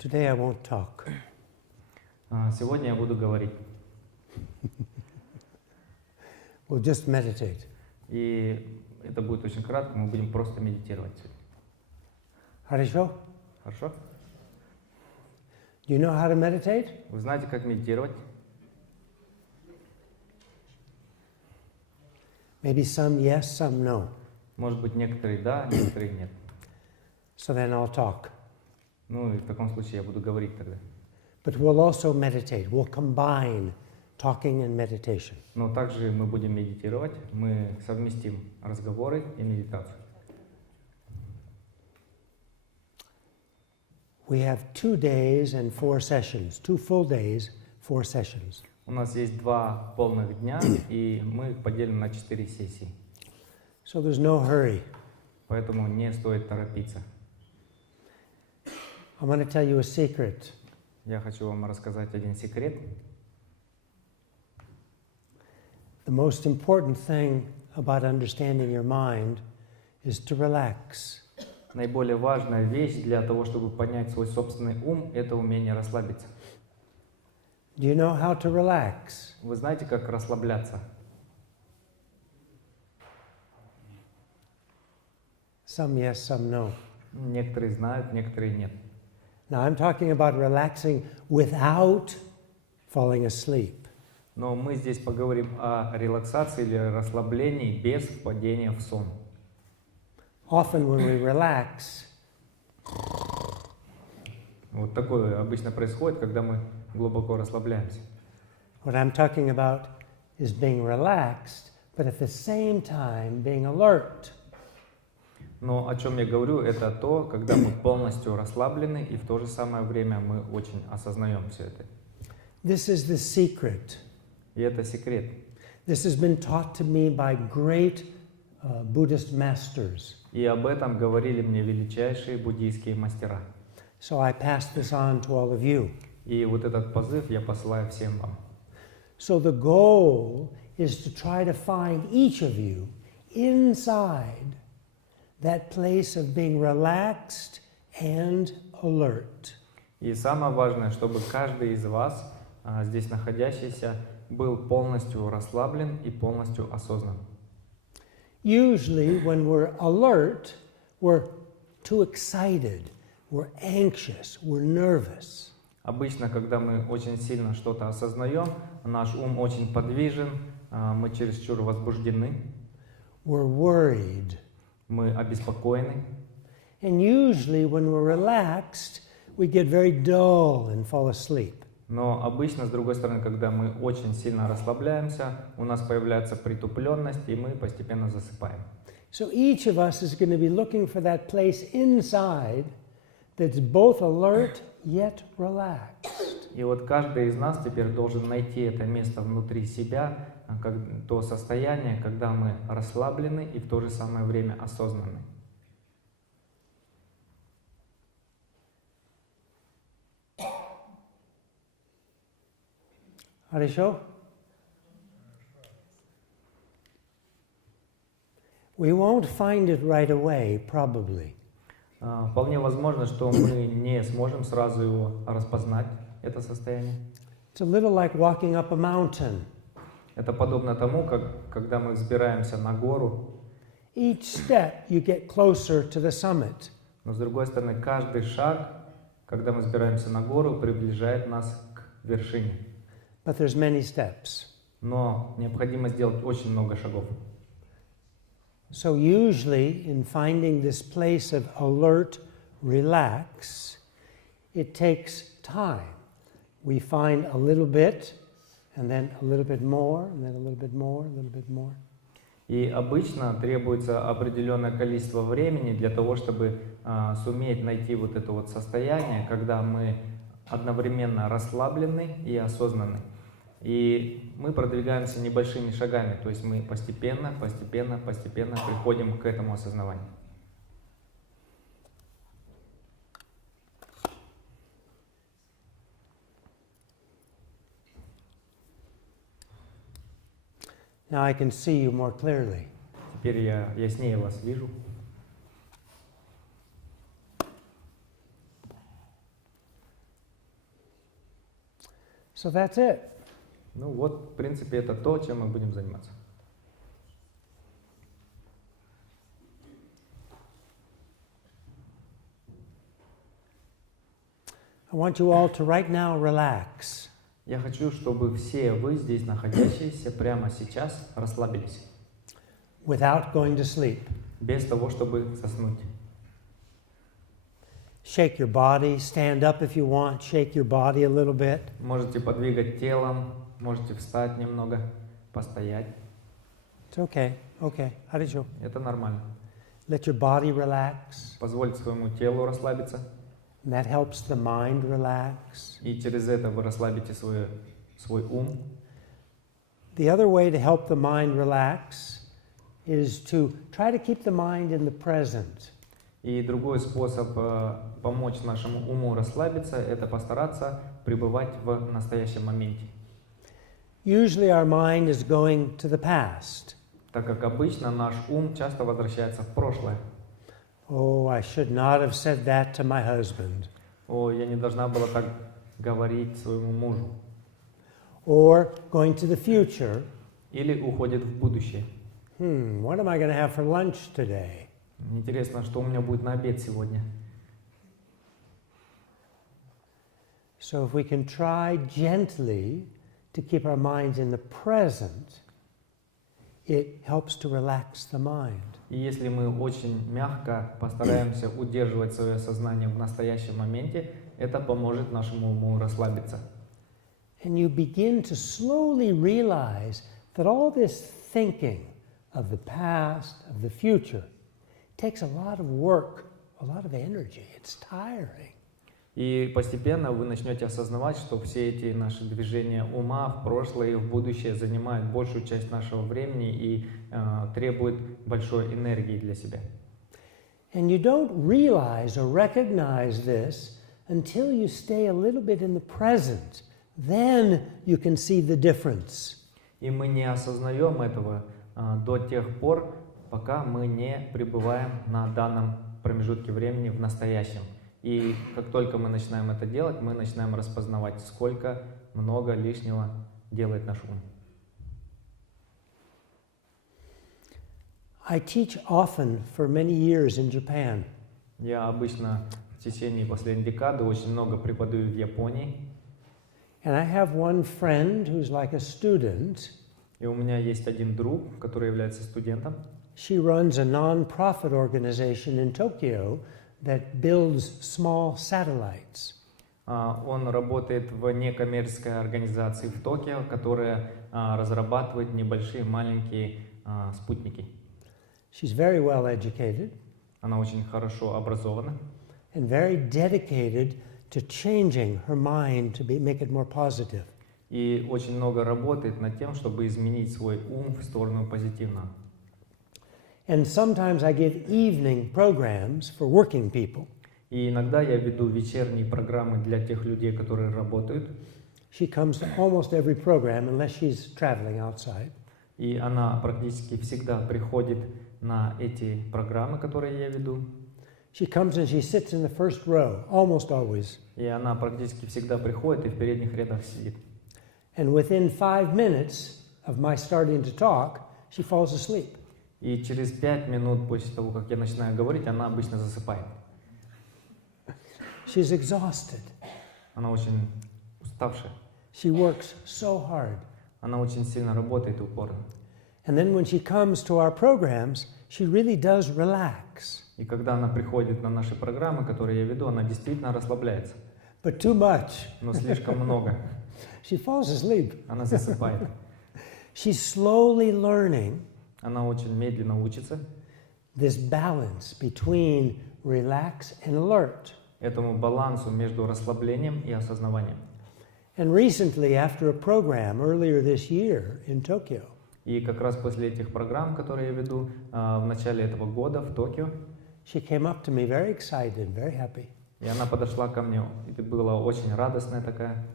Today I won't talk. Сегодня я буду говорить. We'll just meditate. И это будет очень кратко, мы будем просто медитировать. Хорошо? Хорошо? Do you know how to meditate? Вы знаете, как медитировать? Maybe some yes, some no. Может быть, некоторые да, некоторые нет. So then I'll talk. Ну и в таком случае я буду говорить тогда. But we'll also meditate. We'll combine talking and meditation. Но также мы будем медитировать, мы совместим разговоры и медитацию. We have 2 days and 4 sessions. 2 full days, 4 sessions. У нас есть 2 полных дня, и мы их поделим на 4 сессии. So there's no hurry. Поэтому не стоит торопиться. I want to tell you a secret. Я хочу вам рассказать один секрет. The most important thing about understanding your mind is to relax. Наиболее важная вещь для того, чтобы понять свой собственный ум, это умение расслабиться. Do you know how to relax? Вы знаете, как расслабляться? Some yes, some no. Некоторые знают, некоторые нет. Now I'm talking about relaxing without falling asleep. Но мы здесь поговорим о релаксации или расслаблении без впадения в сон. Often when we relax, Вот такое обычно происходит, когда мы глубоко расслабляемся. what I'm talking about is being relaxed, but at the same time being alert. Но о чем я говорю, это то, когда мы полностью расслаблены, и в то же самое время мы очень осознаем все это. This is the secret. И это секрет. This has been taught to me by great Buddhist masters. И об этом говорили мне величайшие буддийские мастера. So I pass this on to all of you. И вот этот позыв я посылаю всем вам. So the goal is to try to find each of you inside that place of being relaxed and alert. И самое важное, чтобы каждый из вас, здесь находящийся, был полностью расслаблен и полностью осознан. Usually when we're alert, we're too excited, we're anxious, we're nervous. Обычно, когда мы очень сильно что-то осознаем, наш ум очень подвижен, мы чересчур возбуждены, We're worried. мы обеспокоены. And usually when we're relaxed, we get very dull and fall asleep. Но обычно, с другой стороны, когда мы очень сильно расслабляемся, у нас появляется притупленность, и мы постепенно засыпаем. So each of us is going to be looking for that place inside that's both alert yet relaxed. И вот каждый из нас теперь должен найти это место внутри себя, то состояние, когда мы расслаблены и в то же самое время осознанны. Хорошо? We won't find it right away, probably. Вполне возможно, что мы не сможем сразу его распознать, это состояние. It's a little like walking up a mountain. Это подобно тому, когда мы взбираемся на гору, Each step you get closer to the summit. но с другой стороны, каждый шаг, когда мы взбираемся на гору, приближает нас к вершине. But there's many steps. Но необходимо сделать очень много шагов. So usually in finding this place of alert, relax, it takes time. We find a little bit, and then a little bit more, and then a little bit more, a little bit more. И обычно требуется определенное количество времени для того, чтобы суметь найти вот это вот состояние, когда мы одновременно расслаблены и осознанны. И мы продвигаемся небольшими шагами, то есть мы постепенно приходим к этому осознаванию. Now I can see you more clearly. Теперь я яснее вас вижу. So that's it. Ну вот, в принципе, это то, чем мы будем заниматься. I want you all to right now relax. Я хочу, чтобы все вы, здесь находящиеся, прямо сейчас расслабились. Without going to sleep. Без того, чтобы заснуть. Shake your body, stand up if you want, shake your body a little bit. Можете подвигать телом, можете встать немного, постоять. It's okay, okay. Хорошо. Это нормально. Let your body relax. Позвольте своему телу расслабиться. And that helps the mind relax. И через это вы расслабите свой ум. The other way to help the mind relax is to try to keep the mind in the present. И другой способ помочь нашему уму расслабиться – это постараться пребывать в настоящем моменте. Usually our mind is going to the past. Так как обычно наш ум часто возвращается в прошлое. Oh, I should not have said that to my husband. О, я не должна была так говорить своему мужу. Or going to the future. Или уходит в будущее. What am I going to have for lunch today? Интересно, что у меня будет на обед сегодня. So if we can try gently to keep our minds in the present, it helps to relax the mind. И если мы очень мягко постараемся удерживать свое сознание в настоящем моменте, это поможет нашему уму расслабиться. And you begin to slowly realize that all this thinking of the past, of the future, takes a lot of work, a lot of energy. It's tiring. И постепенно вы начнете осознавать, что все эти наши движения ума в прошлое и в будущее занимают большую часть нашего времени и требуют большой энергии для себя. And you don't realize or recognize this until you stay a little bit in the present. Then you can see the difference. И мы не осознаем этого до тех пор, пока мы не пребываем на данном промежутке времени в настоящем. И как только мы начинаем это делать, мы начинаем распознавать, сколько много лишнего делает наш ум. I teach often for many years in Japan. Я обычно в течение последней декады очень много преподаю в Японии. And I have one friend who's like a student. И у меня есть один друг, который является студентом. She runs a non-profit organization in Tokyo that builds small satellites. Он работает в некоммерческой организации в Токио, которая разрабатывает небольшие маленькие спутники. She's very well educated. Она очень хорошо образована. And very dedicated to changing her mind to make it more positive. И очень много работает над тем, чтобы изменить свой ум в сторону позитивного. And sometimes I give evening programs for working people. И иногда я веду вечерние программы для тех людей, которые работают. She comes to almost every program unless she's traveling outside. И она практически всегда приходит на эти программы, которые я веду. She comes and she sits in the first row, almost always. И она практически всегда приходит и в передних рядах сидит. And within 5 minutes of my starting to talk, she falls asleep. И через 5 минут после того, как я начинаю говорить, она обычно засыпает. She's exhausted. Она очень уставшая. She works so hard. Она очень сильно работает упорно. And then when she comes to our programs, she really does relax. И когда она приходит на наши программы, которые я веду, она действительно расслабляется. But too much. Но слишком много. She falls asleep. Она засыпает. She's slowly learning Она очень медленно учится this balance between relax and alert. этому балансу между расслаблением и осознаванием. And recently, after a program earlier this year in Tokyo, И как раз после этих программ, которые я веду в начале этого года в Токио, she came up to me very excited, very happy. и она подошла ко мне, и это была очень радостная такая.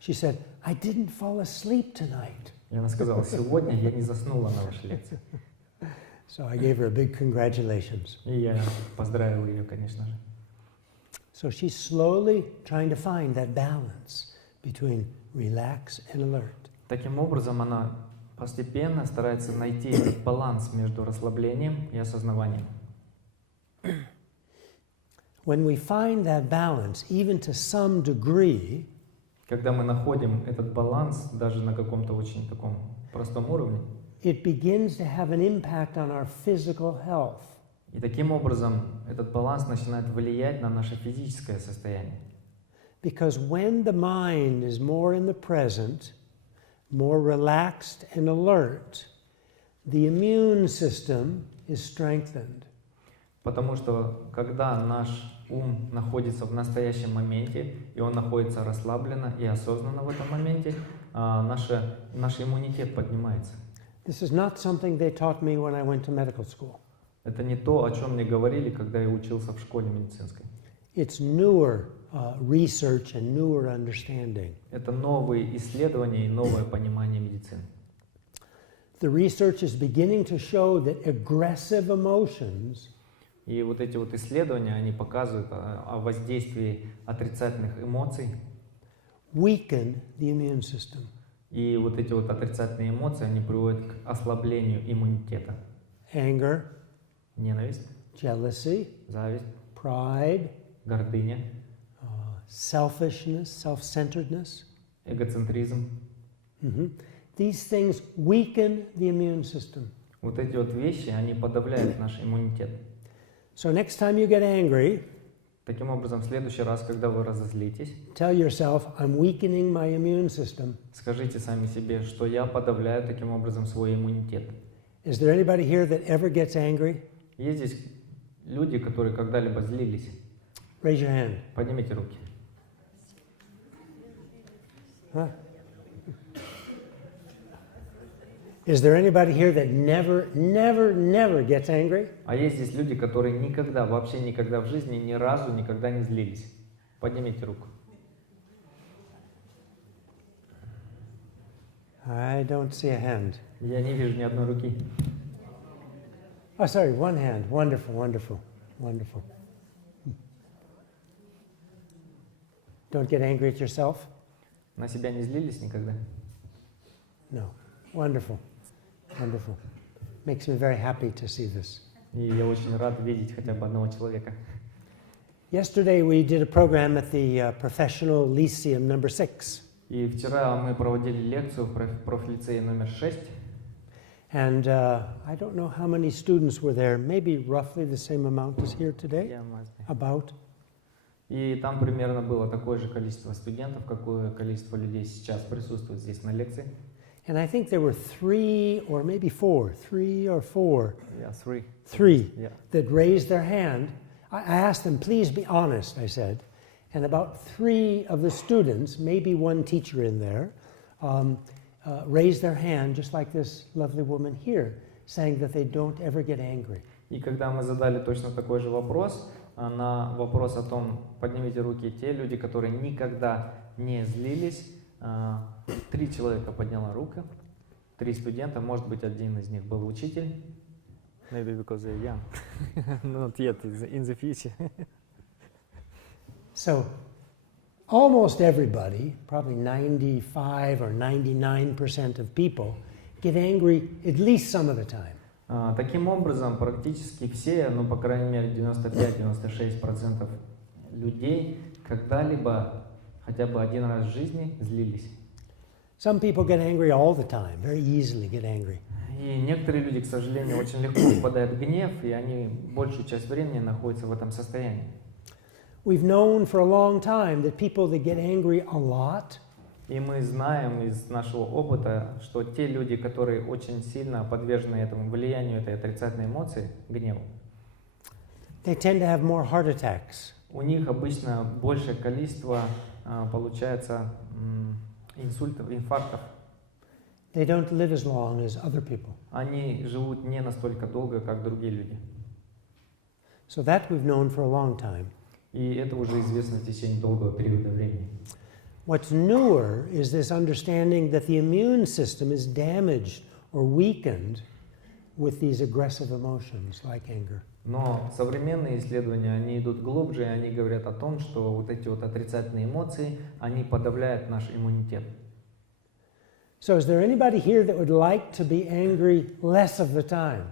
She said, I didn't fall asleep tonight. И она сказала: сегодня я не заснула на вашей лекции. So I gave her a big congratulations. И я поздравил ее, конечно же. So she's slowly trying to find that balance between relax and alert. Таким образом, она постепенно старается найти этот баланс между расслаблением и осознаванием. When we find that balance, even to some degree, Когда мы находим этот баланс, даже на каком-то очень таком простом уровне, it begins to have an impact on our physical health. и таким образом этот баланс начинает влиять на наше физическое состояние. Because when the mind is more in the present, more relaxed and alert, the immune system is strengthened. Потому что когда наш ум находится в настоящем моменте, и он находится расслабленно и осознанно в этом моменте, наш иммунитет поднимается. This is not something they taught me when I went to medical school. Это не то, о чем мне говорили, когда я учился в школе медицинской. It's newer research and newer understanding. Это новые исследования и новое понимание медицины. The research is beginning to show that aggressive emotions И вот эти вот исследования, они показывают о воздействии отрицательных эмоций. weaken the immune system. И вот эти вот отрицательные эмоции, они приводят к ослаблению иммунитета. Anger, Ненависть, jealousy, зависть, pride, гордыня, selfishness, self-centeredness. эгоцентризм. These things weaken the immune system. Вот эти вот вещи, они подавляют наш иммунитет. So next time you get angry, Таким образом, в следующий раз, когда вы разозлитесь, tell yourself, I'm weakening my immune system. скажите сами себе, что я подавляю таким образом свой иммунитет. Is there anybody here that ever gets angry? Есть здесь люди, которые когда-либо злились? Raise your hand. Поднимите руки. Huh? Is there anybody here that never gets angry? А есть здесь люди, которые никогда, вообще никогда в жизни, ни разу, никогда не злились. Поднимите руку. I don't see a hand. Я не вижу ни одной руки. Oh, sorry, one hand. Wonderful, wonderful, wonderful. Don't get angry at yourself? На себя не злились никогда? No. Wonderful, wonderful. Makes me very happy to see this. И я очень рад видеть хотя бы одного человека. Yesterday we did a program at the Professional Lyceum number 6. И вчера мы проводили лекцию в профлицее номер 6. And I don't know how many students were there, maybe roughly the same amount as here today, about. И там примерно было такое же количество студентов, какое количество людей сейчас присутствует здесь на лекции. And I think there were 3 or maybe 4 Yeah, three. Yeah. that raised their hand. I asked them, please be honest, I said. And about 3 of the students, maybe one teacher in there, raised their hand, just like this lovely woman here, saying that they don't ever get angry. И когда мы задали точно такой же вопрос, на вопрос о том, поднимите руки те люди, которые никогда не злились, 3 человека подняла руку, 3 студента, может быть, один из них был учитель. Maybe because they're young. Not yet, in the future. So almost everybody, probably 95 or 99% of people, get angry at least some of the time. Таким образом, практически все, ну, по крайней мере, 95-96% людей когда-либо, хотя бы один раз в жизни, злились. Some people get angry all the time, very easily get angry. И некоторые люди, к сожалению, очень легко впадают в гнев, и они большую часть времени находятся в этом состоянии. We've known for a long time that people that get angry a lot, И мы знаем из нашего опыта, что те люди, которые очень сильно подвержены этому влиянию этой отрицательной эмоции, гневу, they tend to have more heart attacks. у них обычно большее количество получается инсультов, инфарктов. They don't live as long as other people. Они живут не настолько долго, как другие люди. So that we've known for a long time. И это уже известно в течение долгого периода времени. What's newer is this understanding that the immune system is damaged or weakened with these aggressive emotions like anger. Но современные исследования, они идут глубже, и они говорят о том, что вот эти вот отрицательные эмоции, они подавляют наш иммунитет. So is there anybody here that would like to be angry less of the time?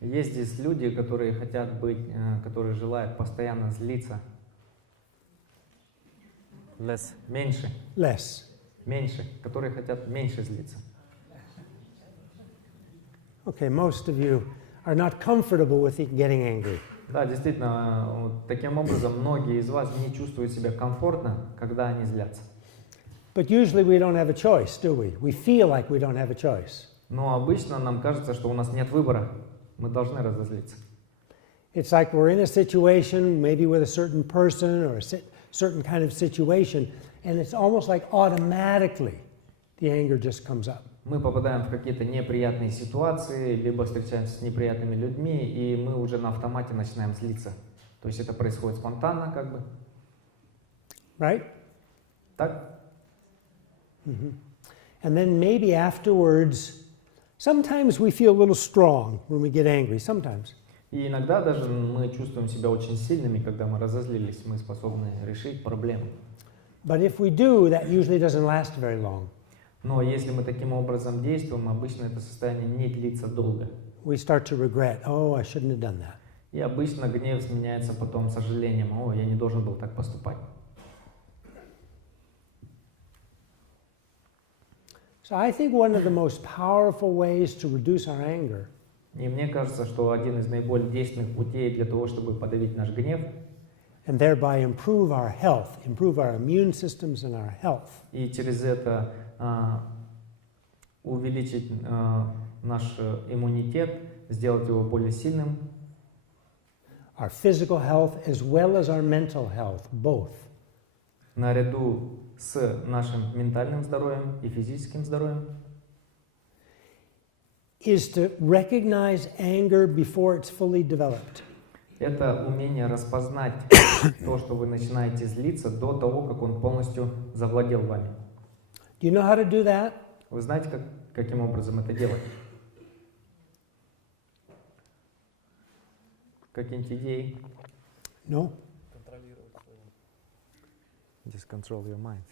Есть здесь люди, которые хотят быть, которые желают постоянно злиться. Меньше. Меньше. Которые хотят меньше злиться. Okay, most of you are not comfortable with getting angry. Да, действительно, вот таким образом многие из вас не чувствуют себя комфортно, когда они злятся. But usually we don't have a choice, do we? We feel like we don't have a choice. Но обычно нам кажется, что у нас нет выбора. Мы должны разозлиться. It's like we're in a situation, maybe with a certain person or a certain kind of situation, and it's almost like automatically the anger just comes up. Мы попадаем в какие-то неприятные ситуации, либо встречаемся с неприятными людьми, и мы уже на автомате начинаем злиться. То есть это происходит спонтанно, как бы. Right? Так? And then maybe afterwards, sometimes we feel a little strong when we get angry, sometimes. И иногда даже мы чувствуем себя очень сильными, когда мы разозлились, мы способны решить проблему. But if we do, that usually doesn't last very long. Но если мы таким образом действуем, обычно это состояние не длится долго. We start to regret, oh, I shouldn't have done that. И обычно гнев сменяется потом сожалением, о, я не должен был так поступать. So I think one of the most powerful ways to reduce our anger И мне кажется, что один из наиболее действенных путей для того, чтобы подавить наш гнев, and thereby improve our health, improve our immune systems and our health, и через это увеличить наш иммунитет, сделать его более сильным, our physical health as well as our mental health, both. наряду с нашим ментальным здоровьем и физическим здоровьем, Is to recognize anger before it's fully developed. это умение распознать то, что вы начинаете злиться, до того, как он полностью завладел вами. Do you know how to do that? Вы знаете, каким образом это делать? Какие-нибудь идеи? No? Just control your mind.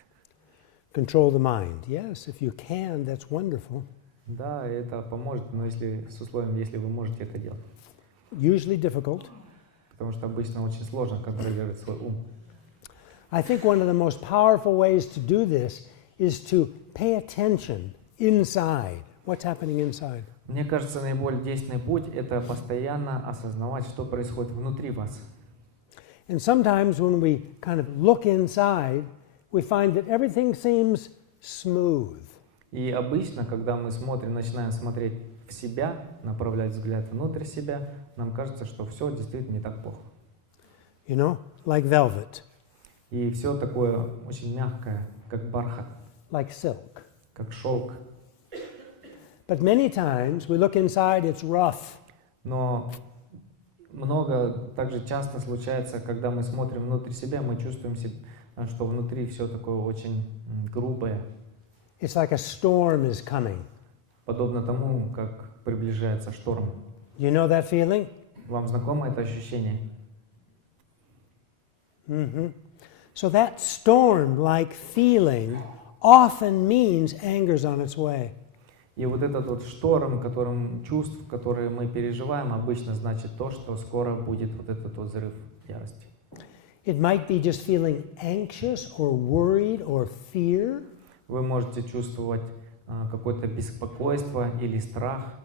Control the mind. Yes, if you can, that's wonderful. Да, это поможет, но если с условием, если вы можете это делать. Usually difficult. Потому что обычно очень сложно контролировать свой ум. I think one of the most powerful ways to do this is to pay attention inside. What's happening inside? Мне кажется, наиболее действенный путь – это постоянно осознавать, что происходит внутри вас. And sometimes when we kind of look inside, we find that everything seems smooth. И обычно, когда мы начинаем смотреть в себя, направлять взгляд внутрь себя, нам кажется, что все действительно не так плохо. You know, like velvet, И все такое очень мягкое, как бархат, like silk. как шелк. But many times we look inside, it's rough. Но также часто случается, когда мы смотрим внутрь себя, мы чувствуем, что внутри все такое очень грубое. It's like a storm is coming. Подобно тому, как приближается шторм. You know that feeling? Вам знакомо это ощущение? So that storm-like feeling often means anger's on its way. И вот этот вот шторм, чувств, которые мы переживаем, обычно значит то, что скоро будет вот этот вот взрыв ярости. It might be just feeling anxious or worried or fear. Вы можете чувствовать какое-то беспокойство или страх.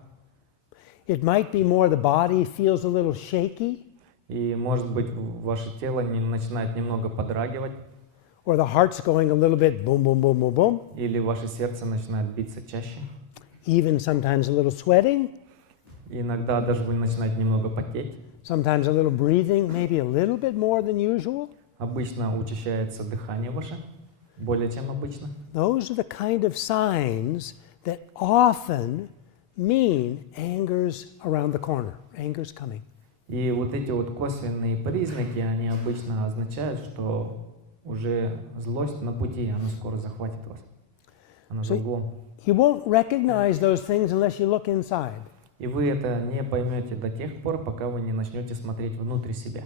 It might be more the body feels a little shaky. И, может быть, ваше тело начинает немного подрагивать. Or the heart's going a little bit boom, boom, boom, boom, boom. Или ваше сердце начинает биться чаще. Even sometimes a little sweating. И иногда даже вы начинаете немного потеть. Sometimes a little breathing, maybe a little bit more than usual. Обычно учащается дыхание ваше, более чем обычно. Those are the kind of signs that often mean anger's around the corner, anger's coming. И вот эти вот косвенные признаки, они обычно означают, что уже злость на пути, она скоро захватит вас. Она за углом. You won't recognize those things unless you look inside. И вы это не поймете до тех пор, пока вы не начнете смотреть внутрь себя.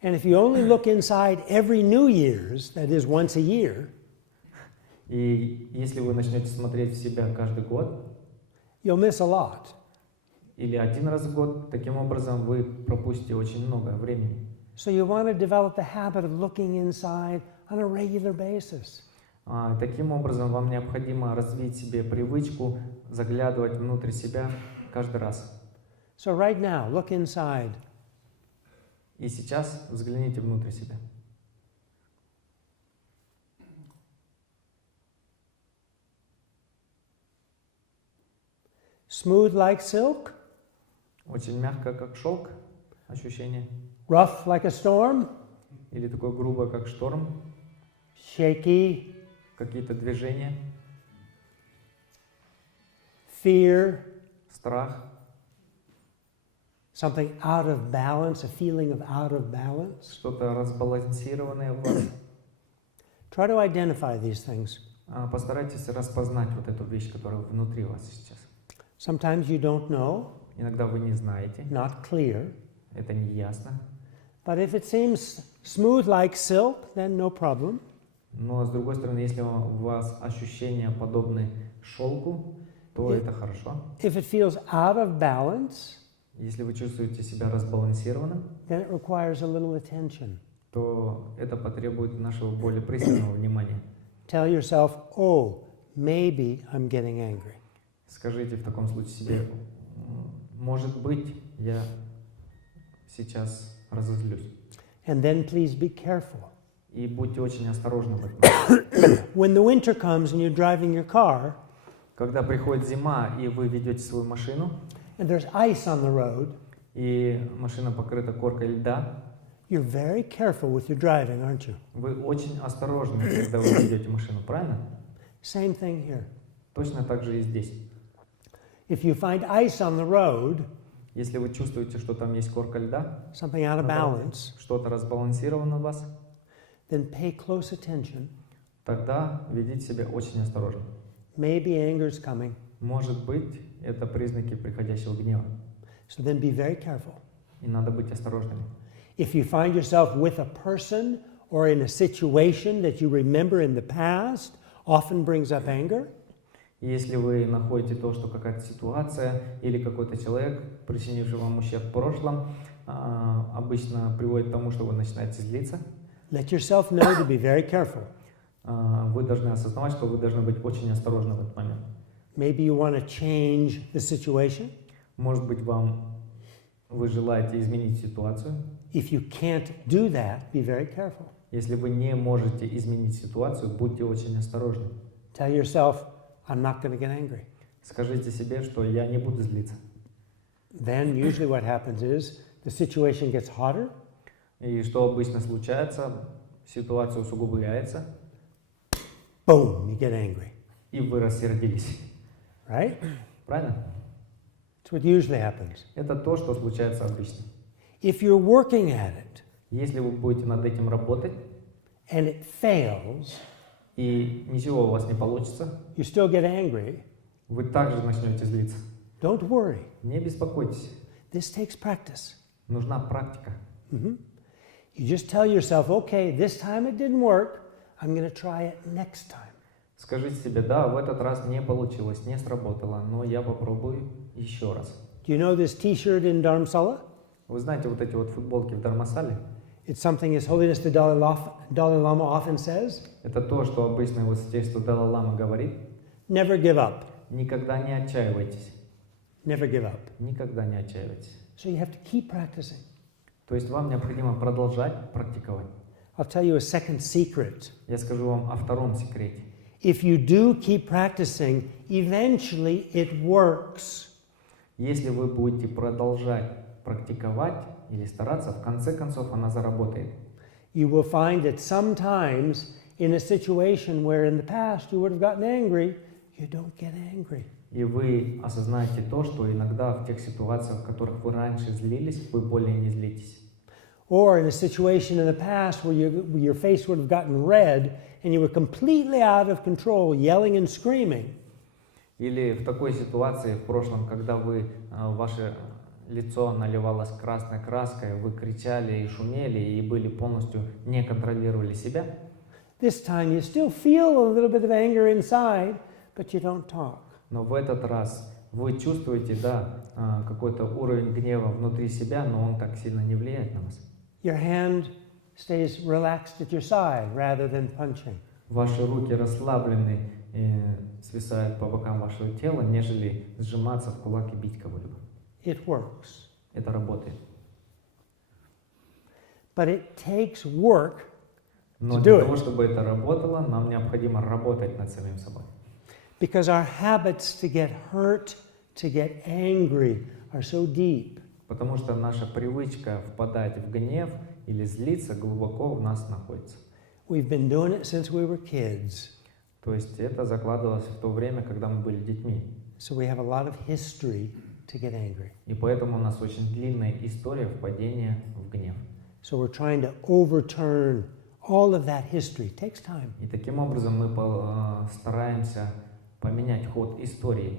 And if you only look inside every New Year's, that is once a year, И если вы начнете смотреть в себя каждый год, you'll miss a lot. или один раз в год, таким образом вы пропустите очень много времени. So you want to develop the habit of looking inside on a regular basis. Таким образом, вам необходимо развить себе привычку заглядывать внутрь себя каждый раз. So right now, look inside. И сейчас взгляните внутрь себя. Smooth like silk, Очень мягко, как шелк, ощущение. rough like a storm, Или такое грубое, как шторм. shaky, Какие-то движения, fear, страх, something out of balance, a feeling of out of balance. что-то разбалансированное в вас. Try to identify these things. Постарайтесь распознать вот эту вещь, которая внутри вас сейчас. Sometimes you don't know, Иногда вы не знаете, not clear. это не ясно. But if it seems smooth like silk, then no problem. Но с другой стороны, если у вас ощущения подобны шелку, то это хорошо. If it feels out of balance, Если вы чувствуете себя разбалансированным, then it requires a little attention. то это потребует нашего более пристального внимания. Tell yourself, oh, maybe I'm getting angry. Скажите в таком случае себе, может быть, я сейчас разозлюсь. And then please be careful. И будьте очень осторожны в этом. When the winter comes and you're driving your car, Когда приходит зима, и вы ведете свою машину, and there's ice on the road, и машина покрыта коркой льда, you're very careful with your driving, aren't you? вы очень осторожны, когда вы ведете машину, правильно? Same thing here. Точно так же и здесь. If you find ice on the road, Если вы чувствуете, что там есть корка льда, something out of balance, что-то разбалансировано у вас, then pay close attention. тогда ведите себя очень осторожно. Maybe anger's coming. Может быть, это признаки приходящего гнева. So then be very careful. И надо быть осторожными. If you find yourself with a person or in a situation that you remember in the past, often brings up anger, И если вы находите то, что какая-то ситуация или какой-то человек, причинивший вам ущерб в прошлом, обычно приводит к тому, что вы начинаете злиться, let yourself know to be very careful. вы должны осознавать, что вы должны быть очень осторожны в этот момент. Maybe you want to change the situation. Может быть, вы желаете изменить ситуацию. If you can't do that, be very careful. Если вы не можете изменить ситуацию, будьте очень осторожны. Tell yourself, I'm not going to get angry. Скажите себе, что я не буду злиться. Then usually what happens is the situation gets hotter, И что обычно случается, ситуация усугубляется, boom, you get angry, и вы рассердились. right? Правильно? That's what usually happens. Это то, что случается обычно. If you're working at it Если вы будете над этим работать, and it fails, и ничего у вас не получится, you still get angry, вы также начнете злиться. don't worry. Не беспокойтесь. This takes practice. Нужна практика. You just tell yourself, okay, this time it didn't work, I'm going to try it next time. Скажите себе, да, в этот раз не получилось, не сработало, но я попробую еще раз. Do you know this T-shirt in Dharamsala? Вы знаете вот эти вот футболки в Дармасале? It's something His Holiness the Dalai Lama often says. Это то, что обычно его святейство Далай-Лама говорит. Never give up. Никогда не отчаивайтесь. Never give up. Никогда не отчаивайтесь. So you have to keep practicing. То есть вам необходимо продолжать практиковать. I'll tell you a second secret. Я скажу вам о втором секрете. If you do keep practicing, eventually it works. Если вы будете продолжать практиковать или стараться, в конце концов она заработает. You will find that sometimes in a situation where in the past you would have gotten angry, you don't get angry. И вы осознаете то, что иногда в тех ситуациях, в которых вы раньше злились, вы более не злитесь. Or in a situation in the past where your face would have gotten red and you were completely out of control, yelling and screaming. Или в такой ситуации в прошлом, когда ваше лицо наливалось красной краской, вы кричали и шумели и были полностью не контролировали себя. This time you still feel a little bit of anger inside, but you don't talk. Но в этот раз вы чувствуете, да, какой-то уровень гнева внутри себя, но он так сильно не влияет на вас. Your hand stays relaxed at your side rather than punching. Ваши руки расслаблены и свисают по бокам вашего тела, нежели сжиматься в кулак и бить кого-либо. It works. Это работает. But it takes work. Но To для do того, it. чтобы это работало, нам необходимо работать над самим собой. Because our habits to get hurt, to get angry are so deep. Потому что наша привычка впадать в гнев или злиться глубоко в нас находится. We've been doing it since we were kids. То есть это закладывалось в то время, когда мы были детьми. So we have a lot of history to get angry. И поэтому у нас очень длинная история впадения в гнев. So we're trying to overturn all of that history. It takes time. И таким образом мы стараемся поменять ход истории.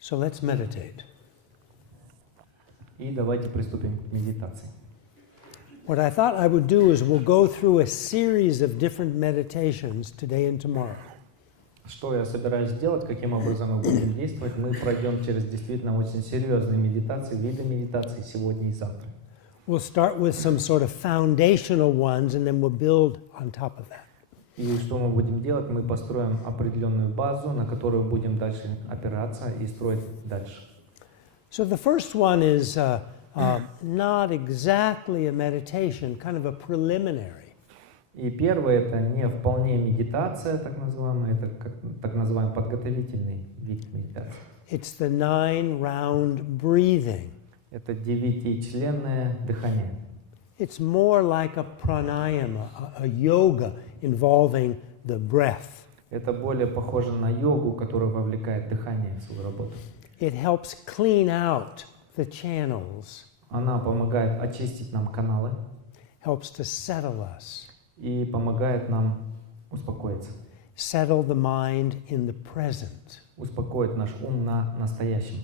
So let's meditate. И давайте приступим к медитации. What I thought I would do is we'll go through a series of different meditations today and tomorrow. Что я собираюсь сделать, каким образом мы будем действовать, мы пройдем через действительно очень серьезные медитации, виды медитации сегодня и завтра. We'll start with some sort of foundational ones and then we'll build on top of that. И что мы будем делать? Мы построим определенную базу, на которую будем дальше опираться и строить дальше. So the first one is not exactly a meditation, kind of a preliminary. И первое — это не вполне медитация, так называемая, это так называемый подготовительный вид медитации. It's the 9-round breathing. Это 9-членное дыхание. It's more like a pranayama, a yoga involving the breath. Это более похоже на йогу, которая вовлекает дыхание в свою работу. It helps clean out the channels, Она помогает очистить нам каналы helps to settle us, и помогает нам успокоиться. settle the mind in the present. Успокоить наш ум на настоящем.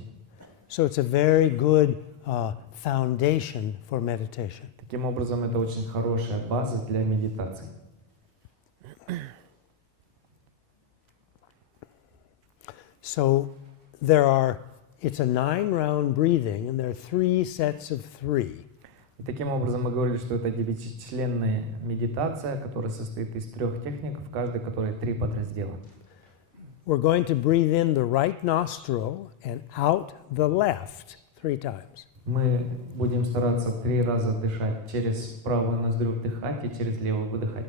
So it's a very good foundation for meditation. Таким образом, это очень хорошая база для медитации. So it's a 9-round breathing, and there are 3 sets of 3. И таким образом мы говорили, что это 9-членная медитация, которая состоит из 3 техник, в каждой которой 3 подраздела. We're going to breathe in the right nostril and out the left 3 times. Мы будем стараться 3 раза дышать через правую ноздрю, вдыхать, и через левую выдыхать.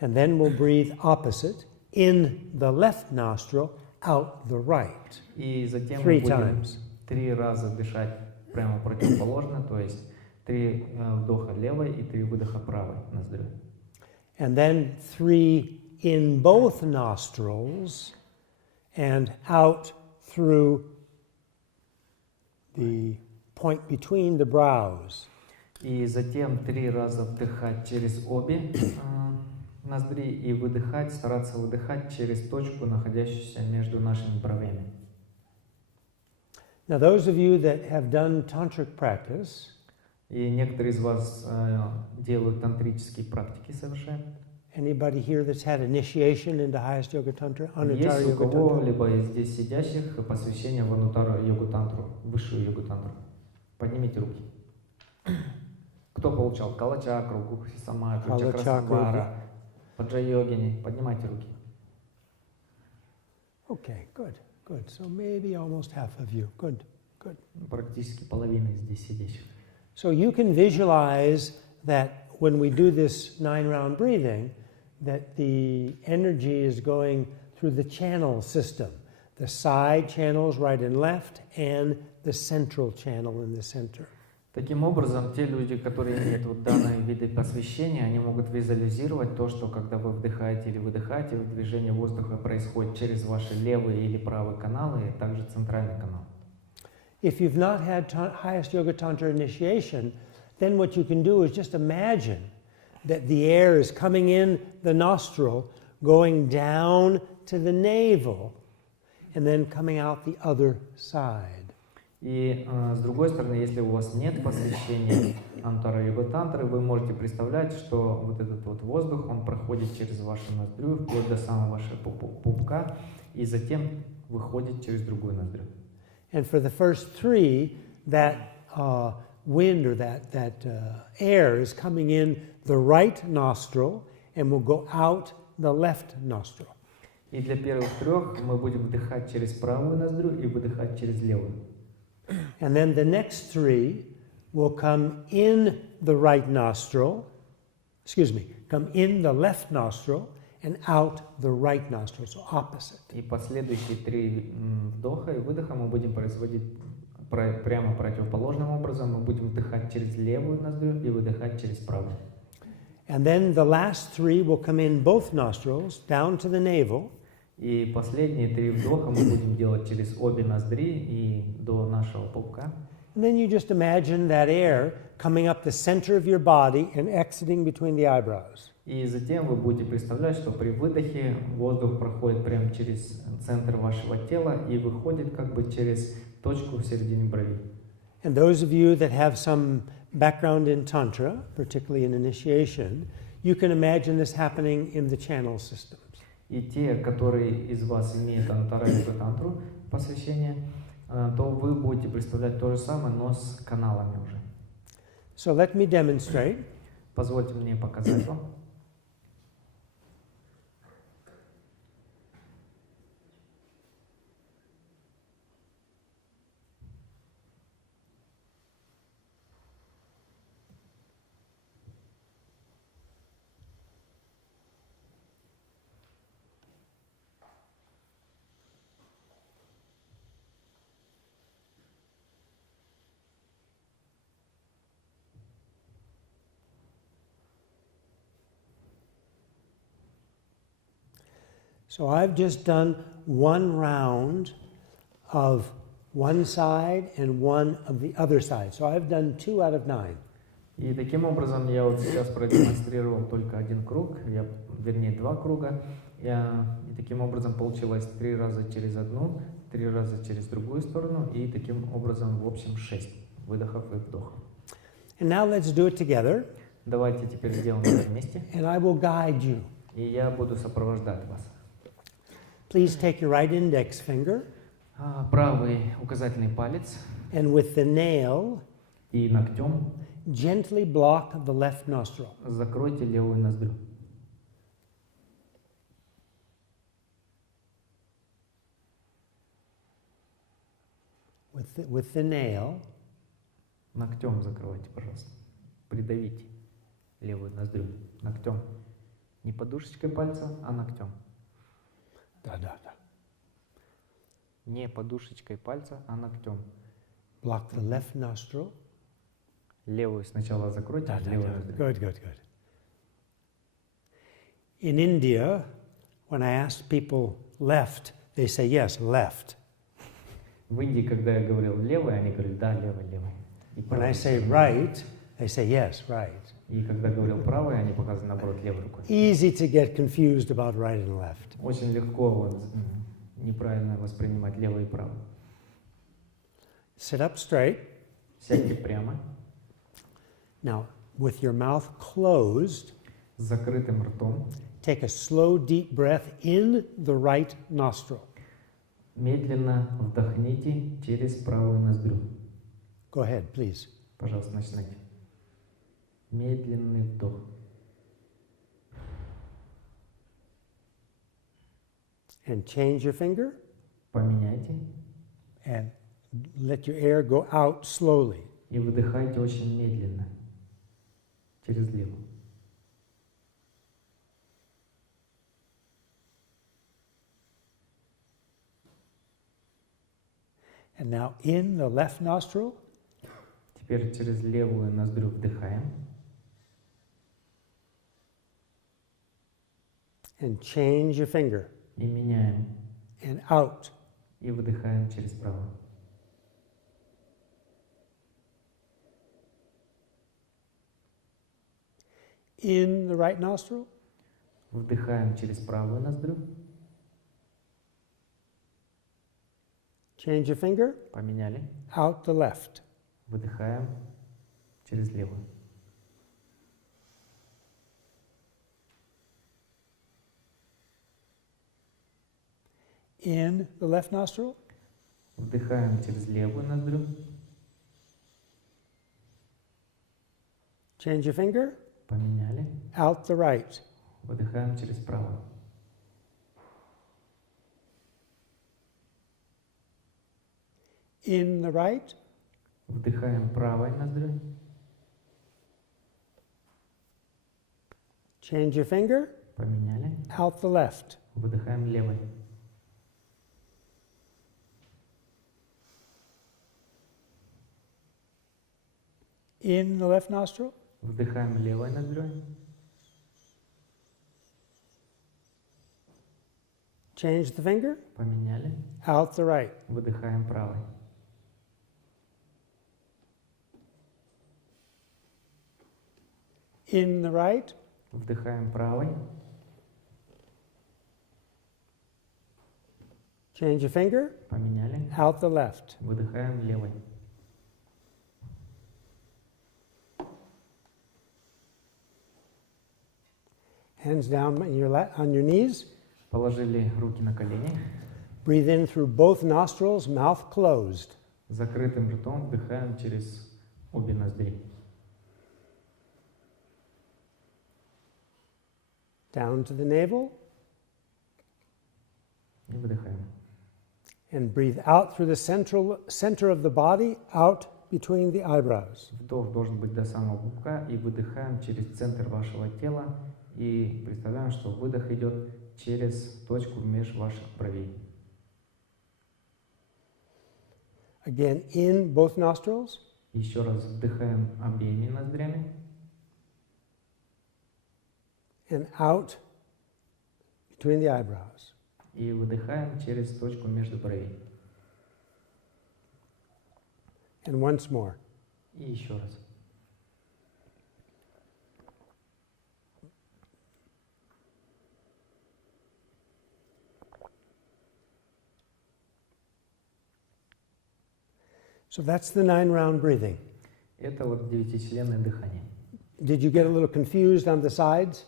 And then we'll breathe opposite, in the left nostril, out the right. И затем 3 мы будем times. 3 раза дышать прямо противоположно, то есть 3 вдоха левой и 3 выдоха правой ноздрю. And then 3 in both nostrils and out through the point between the brows. И затем 3 раза вдыхать через обе ноздри и выдыхать, стараться выдыхать через точку, находящуюся между нашими бровями. Now, those of you that have done tantric practice, И некоторые из вас делают тантрические практики, совершают. anybody here that's had initiation into highest yoga tantra, Anuttara Есть у yoga tantra? кого-либо из здесь сидящих посвящение в Анутару йогу тантру, высшую йогу тантру? Поднимите руки. Кто получал кала-чакру, гурхи-самадру, чакра-самбара, паджа-йогини? Поднимайте руки. Okay, good, good. So maybe almost half of you. Good, good. Практически половина из здесь сидящих. So you can visualize that when we do this 9-round breathing, that the energy is going through the channel system, the side channels right and left, and the central channel in the center. Таким образом, те люди, которые имеют вот данные виды посвящения, они могут визуализировать то, что когда вы вдыхаете или выдыхаете, движение воздуха происходит через ваши левые или правые каналы, и также центральный канал. If you've not had highest yoga tantra initiation, then what you can do is just imagine that the air is coming in the nostril, going down to the navel, and then coming out the other side. И с другой стороны, если у вас нет посвящения антара йога тантры, вы можете представлять, что вот этот вот воздух, он проходит через вашу ноздрю, вплоть до самого вашего пупка, и затем выходит через другую ноздрю. And for the first three, that wind or that air is coming in the right nostril and will go out the left nostril. И для первых трех мы будем вдыхать через правую ноздрю и выдыхать через левую. And then the next three will come in the right nostril, come in the left nostril and out the right nostril, so opposite. И последующие три вдоха и выдоха мы будем производить прямо противоположным образом. Мы будем вдыхать через левую ноздрю и выдыхать через правую. And then the last three will come in both nostrils, down to the navel. И последние три вдоха мы будем делать через обе ноздри и до нашего пупка. And then you just imagine that air coming up the center of your body and exiting between the eyebrows. И затем вы будете представлять, что при выдохе воздух проходит прямо через центр вашего тела и выходит как бы через точку в середине бровей. And those of you that have some background in Tantra, particularly in initiation, you can imagine this happening in the channel systems. И те, которые из вас имеют антара йога тантру посвящение, то вы будете представлять то же самое, но с каналами уже. So let me demonstrate. Позвольте мне показать вам. So I've just done one round of one side and one of the other side. So I've done 2 out of 9. И таким образом я вот сейчас продемонстрировал только один круг, вернее 2 круга. И таким образом получилось 3 раза через одну, 3 раза через другую сторону, и таким образом в общем 6 выдохов и вдохов. And now let's do it together. Давайте теперь сделаем это вместе. And I will guide you. И я буду сопровождать вас. Please take your right index finger. Правый указательный палец. And with the nail, и ногтем gently block the left nostril. Закройте левую ноздрю. With the nail. Ногтем закройте, пожалуйста. Придавите левую ноздрю ногтем. Не подушечкой пальца, а ногтем. Да. Не подушечкой пальца, а ногтем. Block the left nostril. Левую сначала закройте, левую ноздрю. Good. In India, when I ask people left, they say yes, left. В Индии, когда я говорил левый, они говорили да, левый. When I say right, they say yes, right. И когда говорил правый, они показывали наоборот левой рукой. Easy to get confused about right and left. Очень легко вот неправильно воспринимать левый и правый. Sit up straight. Сядьте прямо. Now, with your mouth closed, с закрытым ртом, take a slow, deep breath in the right nostril. Медленно вдохните через правую ноздрю. Go ahead, please. Пожалуйста, начинайте. Медленный вдох. And change your finger. Поменяйте. And let your air go out slowly. И выдыхайте очень медленно. Через левую. And now in the left nostril. Теперь через левую ноздрю вдыхаем. And change your finger. И меняем. And out. И выдыхаем через правую. In the right nostril. Вдыхаем через правую ноздрю. Change your finger. Поменяли. Out the left. Выдыхаем через левую. In the left nostril. Вдыхаем через левую ноздрю. Change your finger. Поменяли. Out the right. Выдыхаем через правую. In the right. Вдыхаем правой ноздрю. Change your finger. Поменяли. Out the left. Выдыхаем левой. In the left nostril. Вдыхаем левой ноздрёй. Change the finger. Поменяли. Out the right. Выдыхаем правой. In the right. Вдыхаем правой. Change your finger. Поменяли. Out the left. Выдыхаем левой. Hands down on your knees. Положили руки на колени. Breathe in through both nostrils, mouth closed. Закрытым ртом вдыхаем через обе ноздри. Down to the navel. И выдыхаем. And breathe out through the center of the body, out between the eyebrows. Вдох должен быть до самого пупка, и выдыхаем через центр вашего тела. И представляем, что выдох идет через точку меж ваших бровей. Again, in both nostrils. Еще раз вдыхаем обеими ноздрями. And out between the eyebrows. И выдыхаем через точку между бровей. And once more. И еще раз. So that's the 9-round breathing. Это вот девятичленное дыхание. Did you get a little confused on the sides?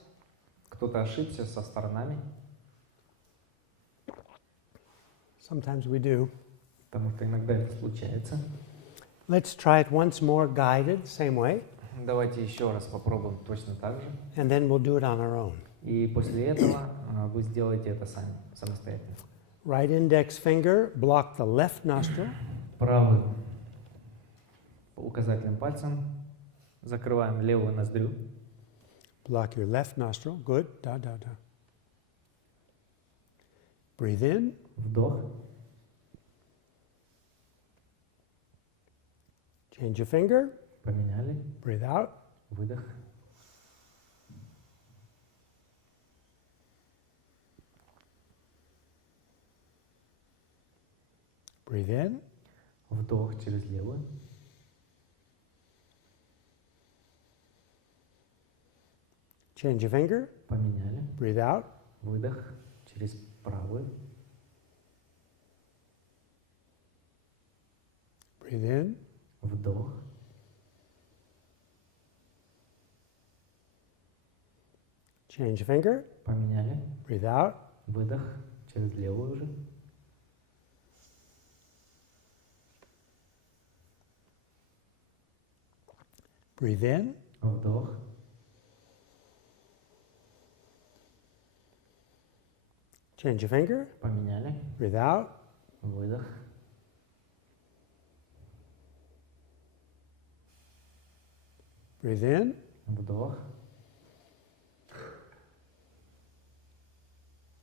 Кто-то ошибся со сторонами, Sometimes we do. потому что иногда это случается. Let's try it once more, guided, same way, Давайте еще раз попробуем точно так же. and then we'll do it on our own. И после этого вы сделаете это сами, самостоятельно. Right index finger, block the left nostril. Правым указательным пальцем закрываем левую ноздрю. Block your left nostril. Good. Da, da, da. Breathe in. Вдох. Change your finger. Поменяли. Breathe out. Выдох. Breathe in. Вдох через левую. Change your finger. Поменяли. Breathe out. Выдох через правую. Breathe in. Вдох. Change your finger. Поменяли. Breathe out. Выдох через левую уже. Breathe in. Вдох. Change your finger. Поменяли. Breathe out. Выдох. Breathe in. Вдох.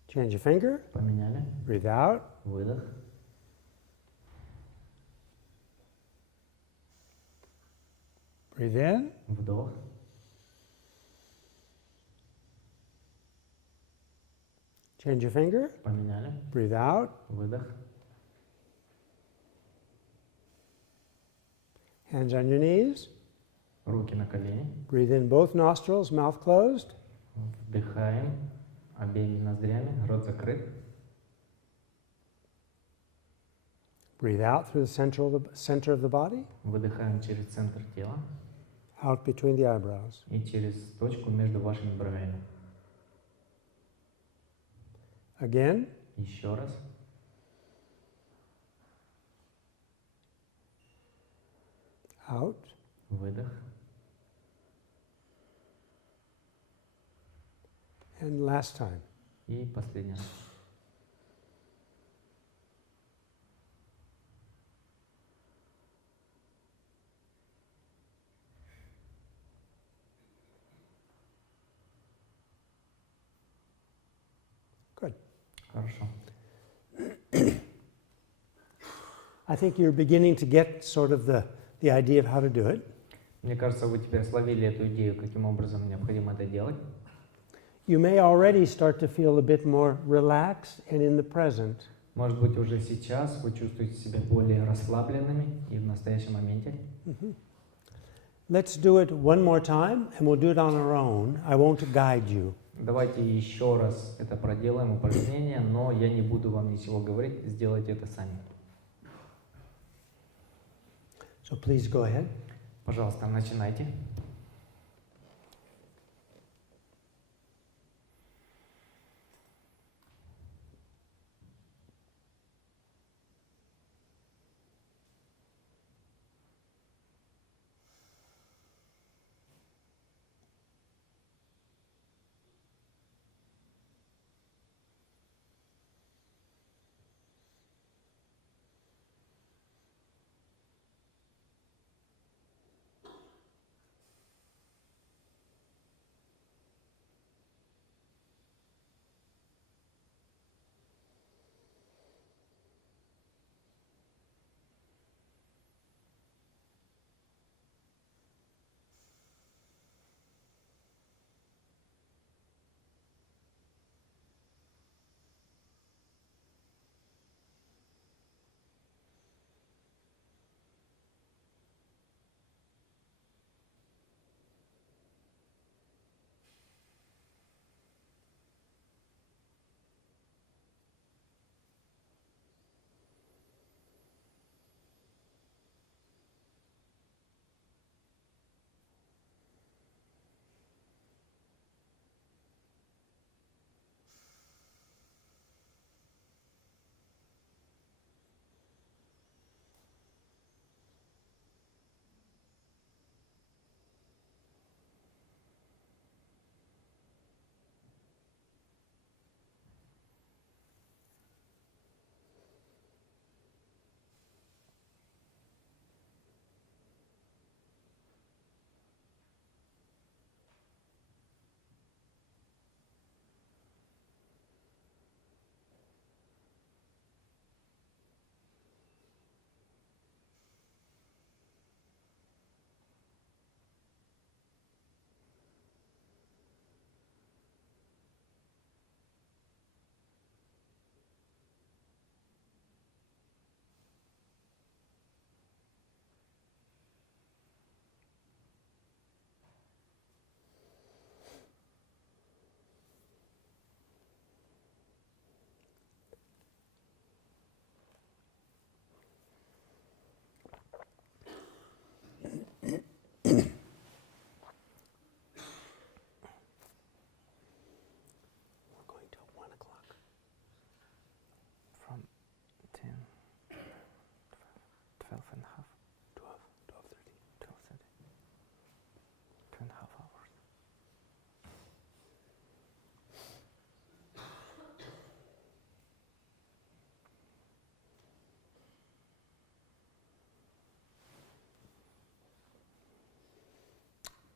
Change your finger. Поменяли. Breathe out. Выдох. Breathe in. Вдох. Change your finger. Поменяли. Breathe out. Выдох. Hands on your knees. Руки на колени. Breathe in both nostrils, mouth closed. Вдыхаем обеими ноздрями, рот закрыт. Breathe out through the center of the body, Выдыхаем через центр тела out between the eyebrows. и через точку между вашими бровями. Again. Еще раз. Out. Выдох. And last time. И последний раз. Good. Хорошо. I think you're beginning to get sort of the idea of how to do it. Мне кажется, вы теперь словили эту идею, каким образом необходимо это делать. You may already start to feel a bit more relaxed and in the present. Может быть, уже сейчас вы чувствуете себя более расслабленными и в настоящем моменте. Let's do it one more time, and we'll do it on our own. I won't guide you. Давайте еще раз это проделаем, упражнение, но я не буду вам ничего говорить, сделайте это сами. So please go ahead. Пожалуйста, начинайте.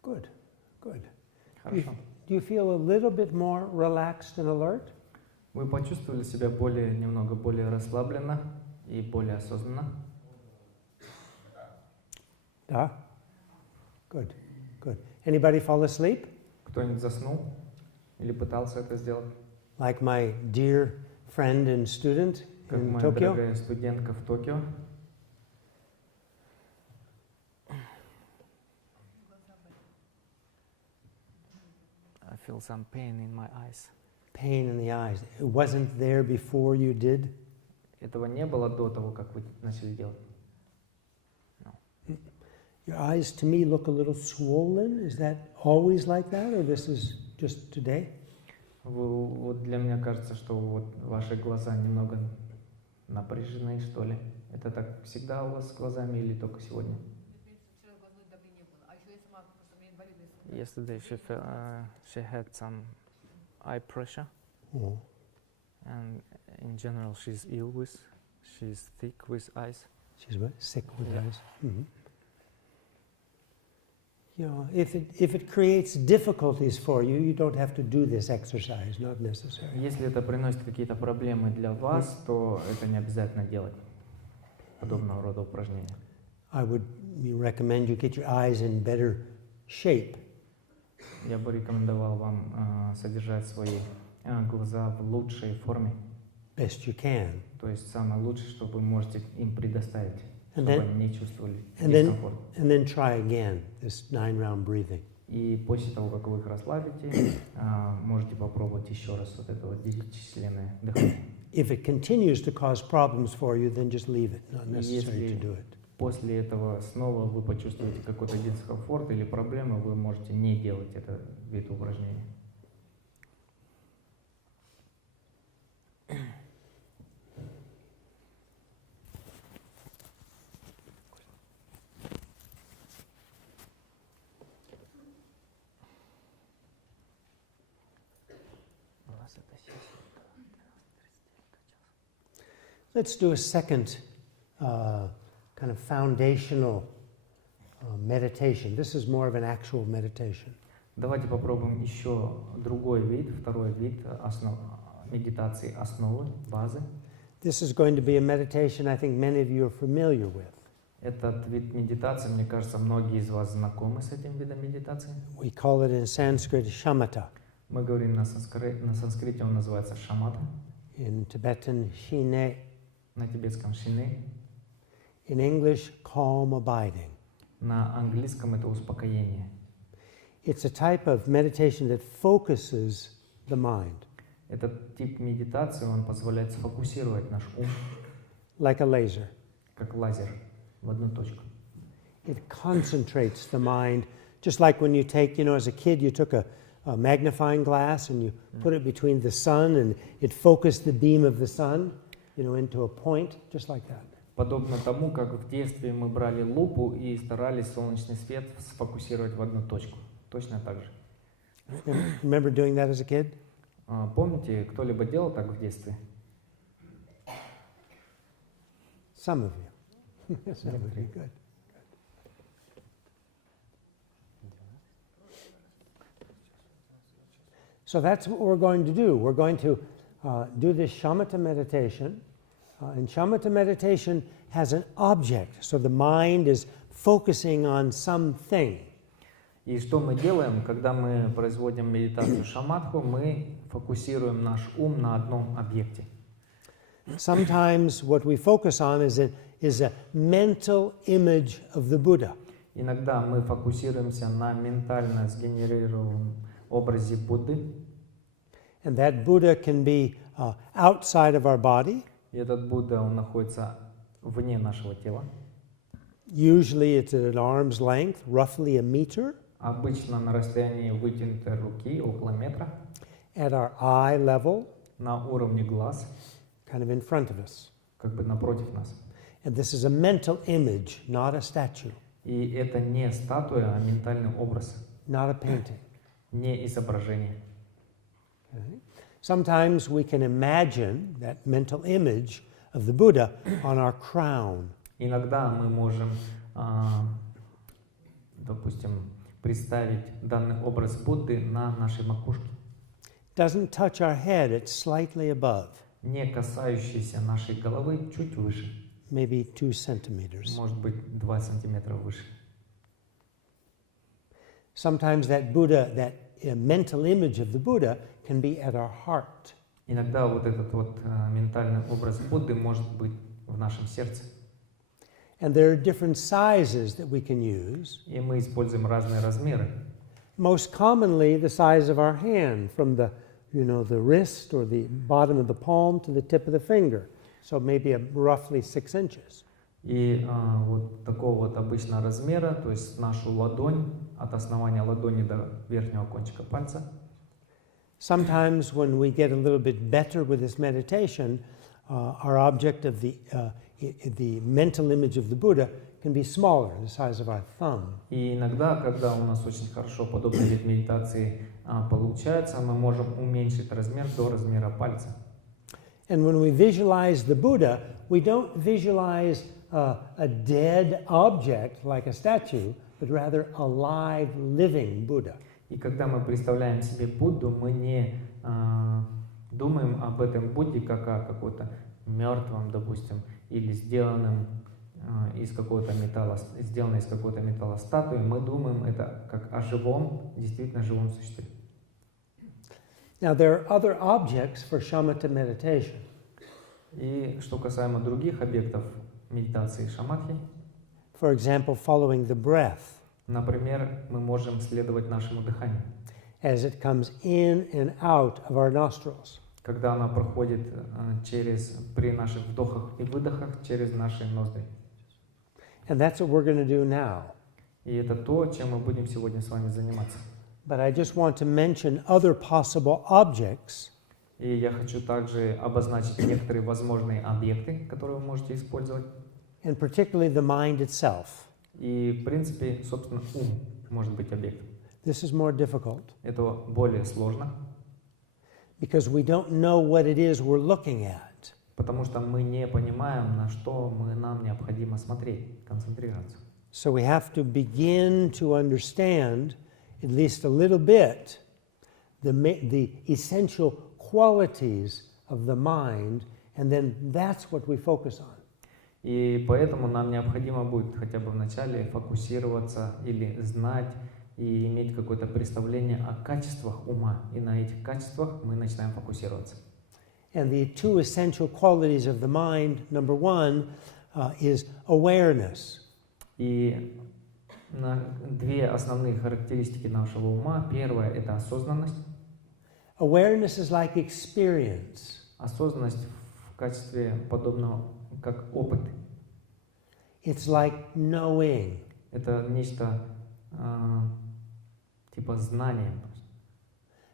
Good, good. Хорошо. Do you feel a little bit more relaxed and alert? Вы почувствовали себя немного более расслабленно и более осознанно? Да. Good, good. Anybody fall asleep? Кто-нибудь заснул или пытался это сделать? Like my dear friend and student Как in моя Tokyo? дорогая студентка в Токио. I feel some pain in my eyes. Pain in the eyes. It wasn't there before you did? Этого не было до того, как вы начали делать. Your eyes to me look a little swollen. Is that always like that, or this is just today? Вот для меня кажется, что вот ваши глаза немного напряженные, что ли. Это так всегда у вас с глазами или только сегодня? Yesterday she had some eye pressure, Oh. and in general she's thick with eyes. She's what? Sick with Yeah. eyes. Mm-hmm. You know, if it creates difficulties for you, you don't have to do this exercise. Not necessary. Если это приносит какие-то проблемы для вас, то это не обязательно делать подобного рода упражнения. I would recommend you get your eyes in better shape. Я бы рекомендовал вам содержать свои глаза в лучшей форме, Best you can. то есть самое лучшее, что вы можете им предоставить, And чтобы then- они не чувствовали and then- дискомфорт. And then try again this 9-round breathing. И после того, как вы их расслабите, можете попробовать еще раз вот это вот 10-численное дыхание. If it continues to cause problems for you, then just leave it. Not necessary Если to do it. после этого снова вы почувствуете какой-то дискомфорт или проблемы, вы можете не делать этот вид упражнения. Let's do a second kind of foundational meditation. This is more of an actual meditation. Давайте попробуем еще другой вид, второй вид медитации основы, базы. This is going to be a meditation I think many of you are familiar with. Этот вид медитации, мне кажется, многие из вас знакомы с этим видом медитации. We call it in Sanskrit shamatha. Мы говорим на санскрите, он называется шаматха, In Tibetan shine. на тибетском шине, In English, calm abiding. на английском это успокоение. It's a type of meditation that focuses the mind, Этот тип медитации, он позволяет сфокусировать наш ум, like a laser. как лазер, в одну точку. It concentrates the mind, just like when you take, as a kid, you took a magnifying glass and you put it between the sun and it focused the beam of the sun, into a point, just like that. Подобно тому, как в детстве мы брали лупу и старались солнечный свет сфокусировать в одну точку. Точно так же. Remember doing that as a kid? Помните, кто-либо делал так в детстве? Some of you. Some of you, good. So that's what we're going to do. We're going to do this shamatha meditation. And shamatha meditation has an object. So the mind is focusing on something. И что мы делаем, когда мы производим медитацию шаматху, мы фокусируем наш ум на одном объекте. Sometimes what we focus on is a mental image of the Buddha. Иногда мы фокусируемся на ментально сгенерированном образе Будды. And that Buddha can be outside of our body. И этот Будда, он находится вне нашего тела. Usually it's at arm's length, roughly a meter. Обычно на расстоянии вытянутой руки, около метра. At our eye level, На уровне глаз, kind of in front of us. как бы напротив нас. And this is a mental image, not a statue, И это не статуя, а ментальный образ, not a painting. не изображение. Okay? Sometimes we can imagine that mental image of the Buddha on our crown. Иногда мы можем, допустим, представить данный образ Будды на нашей макушке, Doesn't touch our head, it's slightly above, не касающийся нашей головы, чуть выше, maybe 2 centimeters. может быть 2 сантиметра выше. Sometimes that Buddha, that mental image of the Buddha can be at our heart. Иногда вот этот вот ментальный образ Будды может быть в нашем сердце. And there are different sizes that we can use. И мы используем разные размеры. Most commonly, the size of our hand, from the wrist or the bottom of the palm to the tip of the finger. So maybe roughly 6 inches. И вот такого вот обычного размера, то есть нашу ладонь, от основания ладони до верхнего кончика пальца. Sometimes when we get a little bit better with this meditation, our object of the mental image of the Buddha can be smaller, the size of our thumb. И иногда, когда у нас очень хорошо подобный вид медитации получается, мы можем уменьшить размер до размера пальца. And when we visualize the Buddha, we don't visualize a dead object like a statue, but rather a live, living Buddha. И когда мы представляем себе Будду, мы не думаем об этом Будде как о каком-то мертвом, допустим, или сделанной из какого-то металла статуи. Мы думаем это как о живом, действительно живом существе. Now there are other objects for shamatha meditation. И что касаемо других объектов медитации шаматхи, For example, following the breath например, мы можем следовать нашему дыханию, as it comes in and out of our nostrils. когда она проходит при наших вдохах и выдохах через наши ноздри. And that's what we're going to do now. И это то, чем мы будем сегодня с вами заниматься. But I just want to mention other possible objects И я хочу также обозначить некоторые возможные объекты, которые вы можете использовать. and particularly the mind itself. И, в принципе, собственно, ум может быть объектом. This is more difficult Это более сложно, because we don't know what it is we're looking at. потому что мы не понимаем, на что нам необходимо смотреть, концентрироваться. So we have to begin to understand, at least a little bit, the essential qualities of the mind, and then that's what we focus on. И поэтому нам необходимо будет хотя бы вначале фокусироваться или знать и иметь какое-то представление о качествах ума. И на этих качествах мы начинаем фокусироваться. And the two essential qualities of the mind, number one, is awareness. И две основные характеристики нашего ума. Первое – это осознанность. Awareness is like experience. Осознанность в качестве подобного, как опыт. It's like knowing. Это нечто типа знания.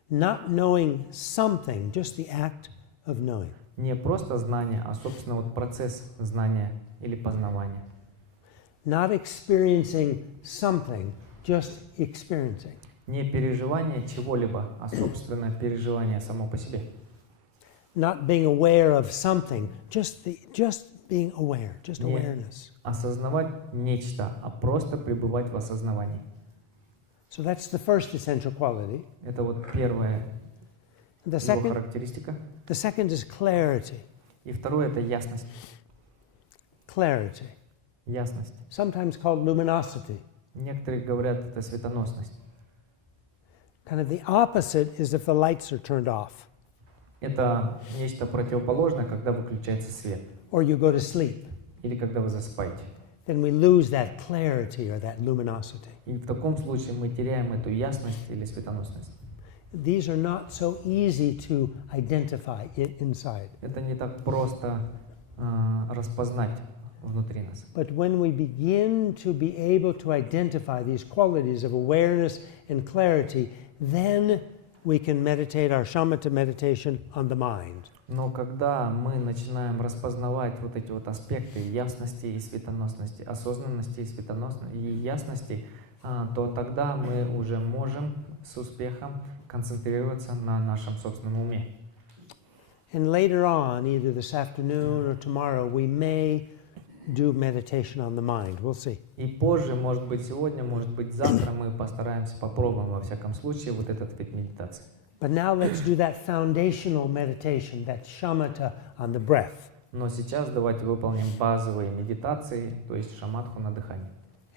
Not knowing something, just the act of knowing. Не просто знание, а, собственно, вот процесс знания или познавания. Not experiencing something, just experiencing. Не переживание чего-либо, а, собственно, переживание само по себе. Not being aware of something, just being aware, just Не awareness. осознавать нечто, а просто пребывать в осознавании. So that's the first essential quality. Это вот первая The его second, характеристика. the second is clarity. И второе – это ясность. Clarity, Ясность. sometimes called luminosity. Некоторые говорят, это светоносность. Kind of the opposite is if the lights are turned off Это нечто противоположное, когда выключается свет. or you go to sleep. Или когда вы засыпаете. Then we lose that clarity or that luminosity. И в таком случае мы теряем эту ясность или светоносность. These are not so easy to identify inside. Это не так просто распознать внутри нас. But when we begin to be able to identify these qualities of awareness and clarity, then we can meditate our shamatha meditation on the mind. Но когда мы начинаем распознавать вот эти вот аспекты ясности и светоносности, осознанности и светоносности и ясности, то тогда мы уже можем с успехом концентрироваться на нашем собственном уме. And later on, either this afternoon or tomorrow, we may do meditation on the mind. We'll see. И позже, может быть сегодня, может быть завтра, мы постараемся, попробуем во всяком случае вот этот вид медитации. But now let's do that foundational meditation, that shamatha on the breath. Но сейчас давайте выполним базовые медитации, то есть шаматху на дыхании.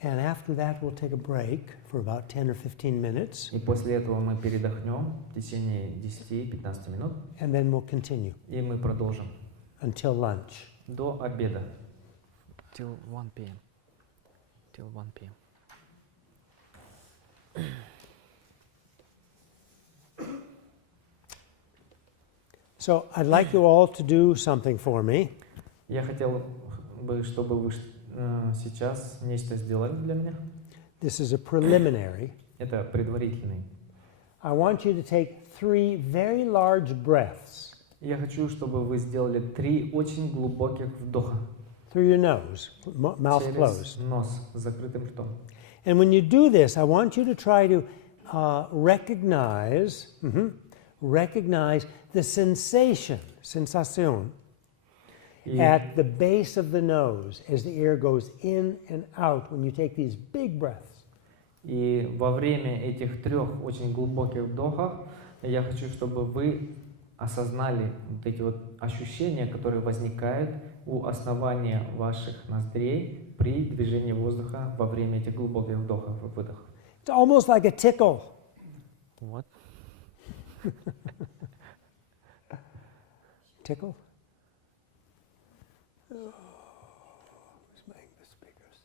And after that, we'll take a break for about 10 or 15 minutes. И после этого мы передохнем в течение 10-15 минут. And then we'll continue. И мы продолжим. Until lunch. До обеда. Till 1 p.m. Till 1 p.m. So I'd like you all to do something for me. Я хотел бы, чтобы вы сейчас нечто сделали для меня. This is a preliminary. Это предварительный. I want you to take 3 very large breaths Я хочу, чтобы вы сделали 3 очень глубоких вдоха. through your nose, mouth Через closed. нос с закрытым ртом. And when you do this, I want you to try to recognize the sensation И, at the base of the nose as the air goes in and out when you take these big breaths. и во время этих 3 очень глубоких вдохов я хочу, чтобы вы осознали вот эти вот ощущения, которые возникают у основания ваших ноздрей при движении воздуха во время этих глубоких вдохов и выдохов. It's almost like a tickle. What? Tickle? Who's making the speakers?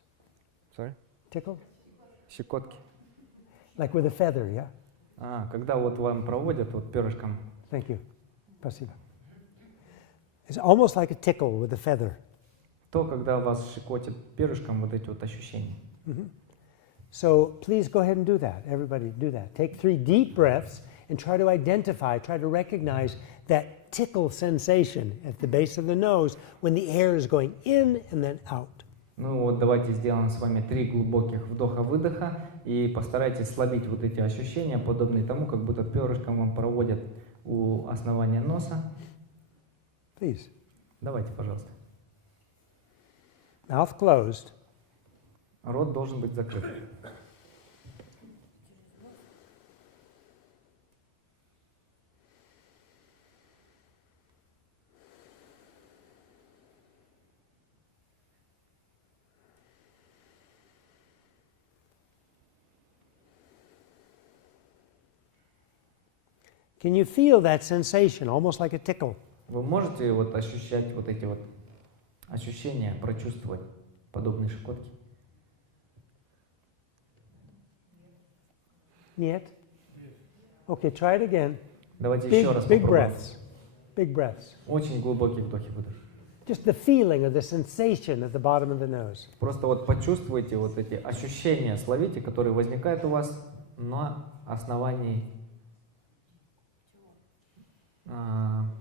Sorry? Tickle? Щекотки. Like with a feather, yeah? Когда вот вам проводят вот перышком. Thank you. Спасибо. It's almost like a tickle with a feather. То, когда вас щекотит перышком, вот эти вот ощущения. So please go ahead and do that. Everybody do that. Take 3 deep breaths and try to identify, try to recognize that tickle sensation at the base of the nose when the air is going in and then out. Ну вот давайте сделаем с вами 3 глубоких вдоха-выдоха и постарайтесь словить вот эти ощущения, подобные тому, как будто перышком вам проводят у основания носа. Please. Давайте, пожалуйста. Mouth closed. Рот должен быть закрыт. Can you feel that sensation, almost like a tickle? Вы можете вот ощущать вот эти вот ощущения, прочувствовать подобные щекотки? Нет? Okay, try it again. Давайте Big, еще раз big попробуем. breaths. Big breaths. Очень глубокие вдохи-выдохи. Just the feeling of the sensation at the bottom of the nose. Просто вот почувствуйте вот эти ощущения, словите, которые возникают у вас на основании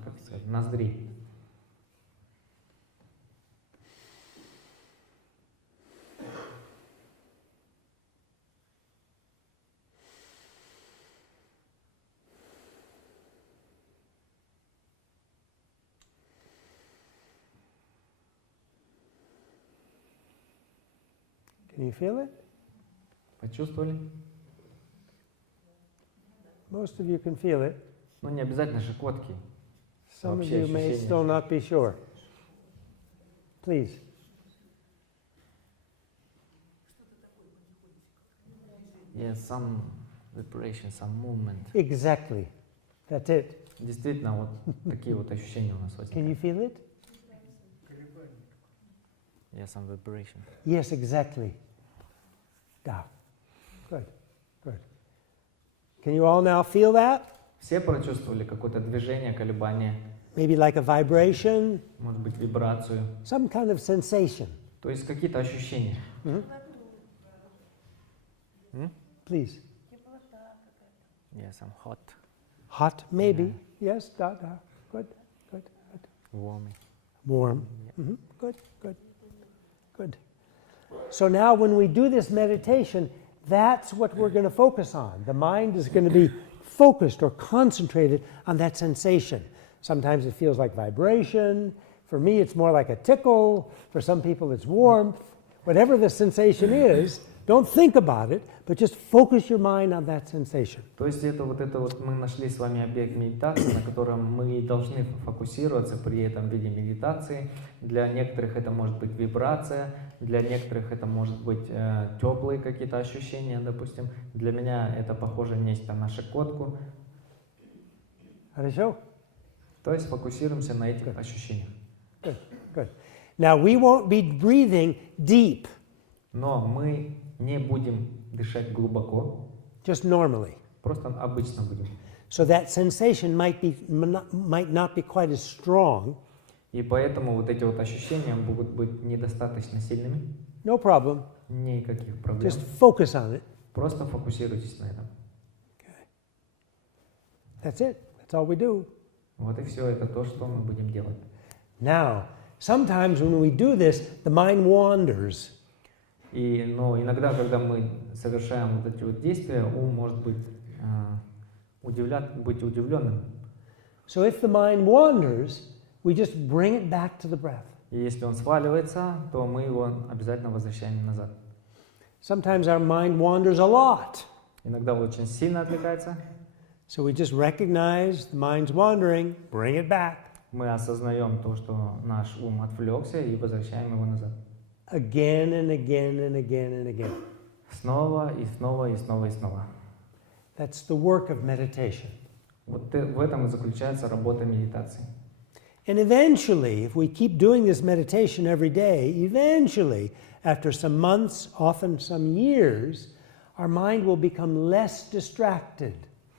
как сказать, ноздрей. Can you feel it? Почувствовали? Most of you can feel it. Ну, не обязательно щекотки. Some of Вообще you may ощущения. still not be sure. Please. Yes, some vibration, some movement. Exactly. That's it. Действительно, вот такие вот ощущения у нас Can возникают. you feel it? Yes, some vibration. Yes, exactly. Da. Good. Good. Can you all now feel that? Все прочувствовали какое-то движение, колебание, Maybe like a vibration, может быть, вибрацию, some kind of sensation. то есть какие-то ощущения. Please. Yes, some hot, Hot, maybe. Yes, da, da. Good, good, good. warming. Warm. Good, good, good. So now when we do this meditation, that's what we're going to focus on. The mind is going to be focused or concentrated on that sensation. Sometimes it feels like vibration. For me, it's more like a tickle. For some people, it's warmth. Whatever the sensation is, Don't think about it, but just focus your mind on that sensation. То есть это вот мы нашли с вами объект медитации, на котором мы должны фокусироваться при этом виде медитации. Для некоторых это может быть вибрация, для некоторых это может быть теплые какие-то ощущения, допустим. Для меня это похоже нечто на щекотку. Хорошо? То есть фокусируемся на этих ощущениях. Good, good. Now we won't be breathing deep, Но мы не будем дышать глубоко, just normally. просто обычно будем. So that sensation might not be quite as strong. И поэтому вот эти вот ощущения будут быть недостаточно сильными. No problem. Никаких проблем. Just focus on it. Просто фокусируйтесь на этом. That's it. That's all we do. Вот и все, это то, что мы будем делать. Now, sometimes when we do this, the mind wanders. Но иногда, когда мы совершаем вот эти вот действия, ум может быть удивленным. So if the mind wanders, we just bring it back to the breath. И если он сваливается, то мы его обязательно возвращаем назад. Sometimes our mind wanders a lot. Иногда он очень сильно отвлекается. So we just recognize the mind's wandering, bring it back. Мы осознаем то, что наш ум отвлекся, и возвращаем его назад. Again and again and again and again. Снова и снова и снова и снова. That's the work of meditation. Вот в этом и заключается работа медитации. And eventually, if we keep doing this meditation every day, eventually, after some months, often some years, our mind will become less distracted,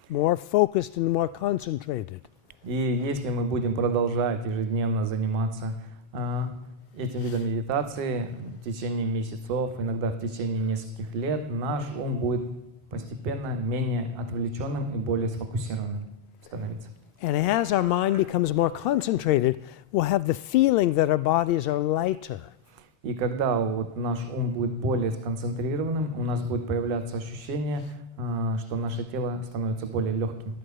more focused and more concentrated. И если мы будем продолжать ежедневно заниматься этим видом медитации в течение месяцев, иногда в течение нескольких лет, наш ум будет постепенно менее отвлеченным и более сфокусированным становиться. And as our mind becomes more concentrated, we'll have the feeling that our bodies are lighter. И когда вот наш ум будет более сконцентрированным, у нас будет появляться ощущение, что наше тело становится более легким.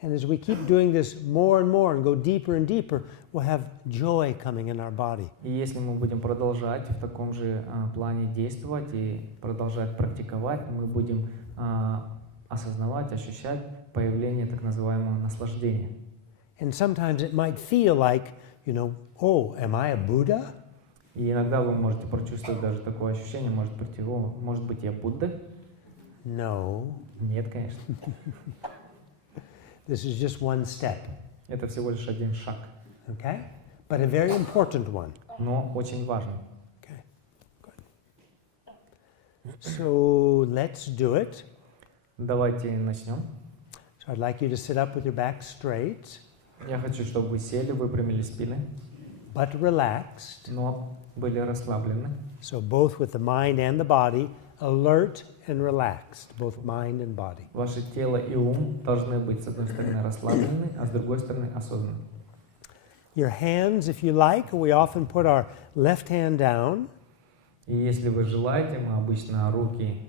And as we keep doing this more and more and go deeper and deeper, we'll have joy coming in our body. И если мы будем продолжать в таком же плане действовать и продолжать практиковать, мы будем осознавать, ощущать появление так называемого наслаждения. And sometimes it might feel like, oh, am I a Buddha? И иногда вы можете прочувствовать даже такое ощущение, может быть, я Будда? No. Нет, конечно. This is just one step. Это всего лишь один шаг. Okay? But a very important one. Но очень важный. Okay. Good. So let's do it. Давайте начнем. So I'd like you to sit up with your back straight, Я хочу, чтобы вы сели, выпрямили спины, but relaxed. но были расслаблены. So both with the mind and the body, alert and relaxed, both mind and body. Ваше тело и ум должны быть, с одной стороны, расслаблены, а с другой стороны, осознанны. Your hands, if you like, we often put our left hand down, И если вы желаете, мы обычно руки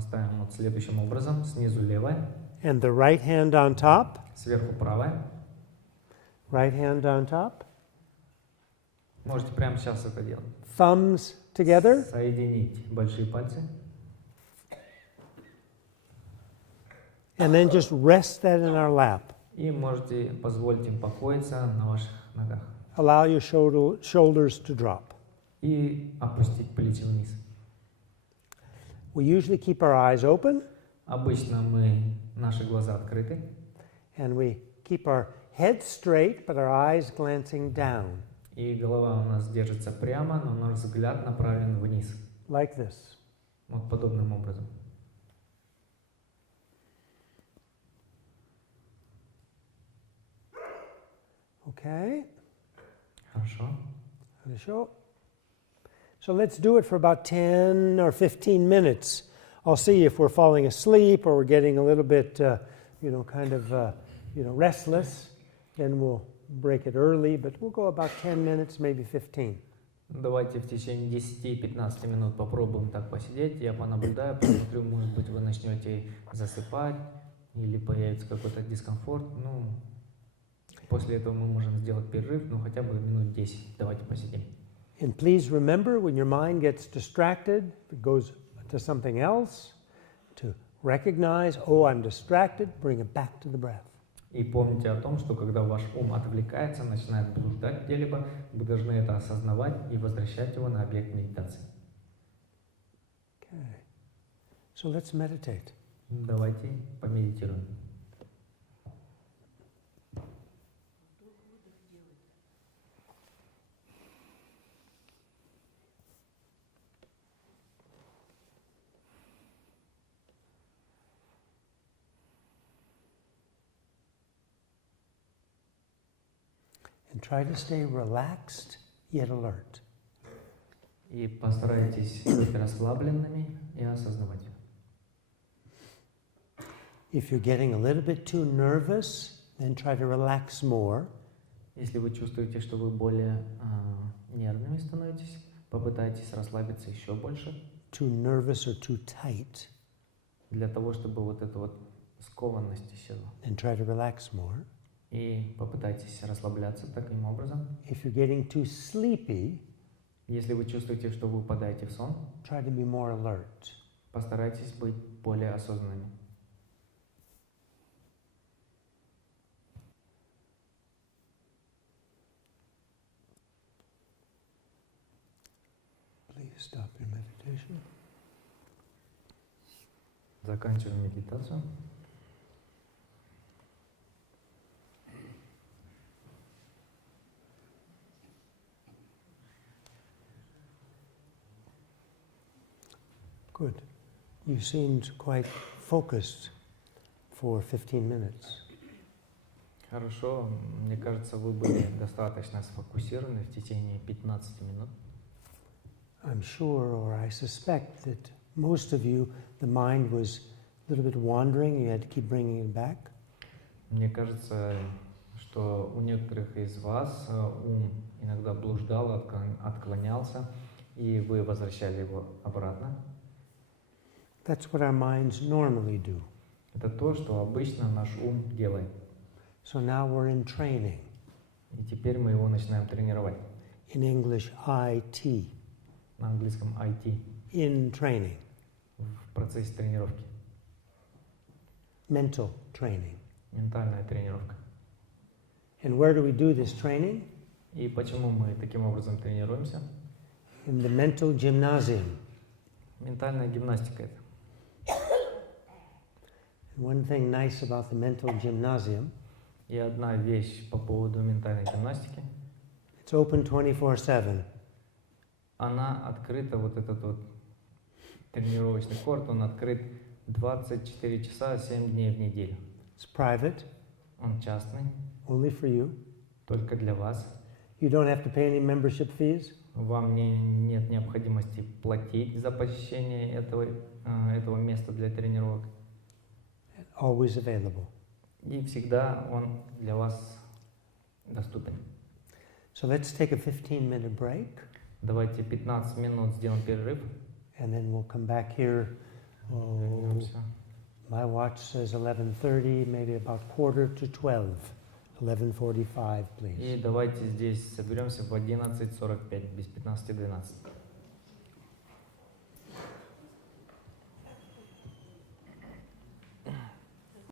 ставим вот следующим образом. Снизу левая, and the right hand on top, сверху правая. right hand on top, Можете прямо сейчас это делать. thumbs together, Соединить большие пальцы. and then just rest that in our lap. И можете позволить им покоиться на ваших ногах. Allow your shoulders to drop. И опустить плечи вниз. We usually keep our eyes open, Обычно наши глаза открыты. and we keep our head straight, but our eyes glancing down, И голова у нас держится прямо, но наш взгляд направлен вниз. like this. Вот подобным образом. Okay? Хорошо. Хорошо. So let's do it for about 10 or 15 minutes. I'll see if we're falling asleep or we're getting a little bit, restless. Then we'll break it early, but we'll go about 10 minutes, maybe 15. Давайте в течение 10-15 минут попробуем так посидеть. Я понаблюдаю, посмотрю, может быть, вы начнете засыпать или появится какой-то дискомфорт. После этого мы можем сделать перерыв, хотя бы минут 10. Давайте посидим. And please remember, when your mind gets distracted, if it goes to something else, to recognize, oh, I'm distracted, bring it back to the breath. И помните о том, что когда ваш ум отвлекается, начинает блуждать где-либо, вы должны это осознавать и возвращать его на объект медитации. Okay. So let's meditate. Давайте помедитируем. And try to stay relaxed yet alert. И постарайтесь быть расслабленными и осознавать. If you're getting a little bit too nervous, then try to relax more. Если вы чувствуете, что вы более нервными становитесь, попытайтесь расслабиться еще больше. Too nervous or too tight, Для того, чтобы вот эта вот скованность исчезла. then try to relax more. И попытайтесь расслабляться таким образом. If you're getting too sleepy, Если вы чувствуете, что вы упадаете в сон, try to be more alert. постарайтесь быть более осознанными. Please stop your meditation. Заканчиваем медитацию. Good. You seemed quite focused for 15 minutes. Хорошо. Мне кажется, вы были достаточно сфокусированы в течение 15 минут. I'm sure, or I suspect, that most of you, the mind was a little bit wandering. You had to keep bringing it back. Мне кажется, что у некоторых из вас ум иногда блуждал, отклонялся, и вы возвращали его обратно. That's what our minds normally do. Это то, что обычно наш ум делает. So now we're in training. И теперь мы его начинаем тренировать. In English, IT. На английском IT. In training. В процессе тренировки. Mental training. Ментальная тренировка. And where do we do this training? И почему мы таким образом тренируемся? In the mental gymnasium. Ментальная гимнастика это. One thing nice about the mental gymnasium, И одна вещь по поводу ментальной гимнастики. it's open 24/7. Она открыта, вот этот вот тренировочный корт, он открыт 24 часа 7 дней в неделю. It's private, Он частный, only for you. только для вас. You don't have to pay any membership fees. Вам нет необходимости платить за посещение этого места для тренировок. Always available. И всегда он для вас доступен. So let's take a 15-minute break, Давайте 15 минут сделаем перерыв. and then we'll come back here. Oh, Вернемся. my watch says 11:30, maybe about 11:45. 11:45, please. И давайте здесь соберемся в 11:45, без 15:12.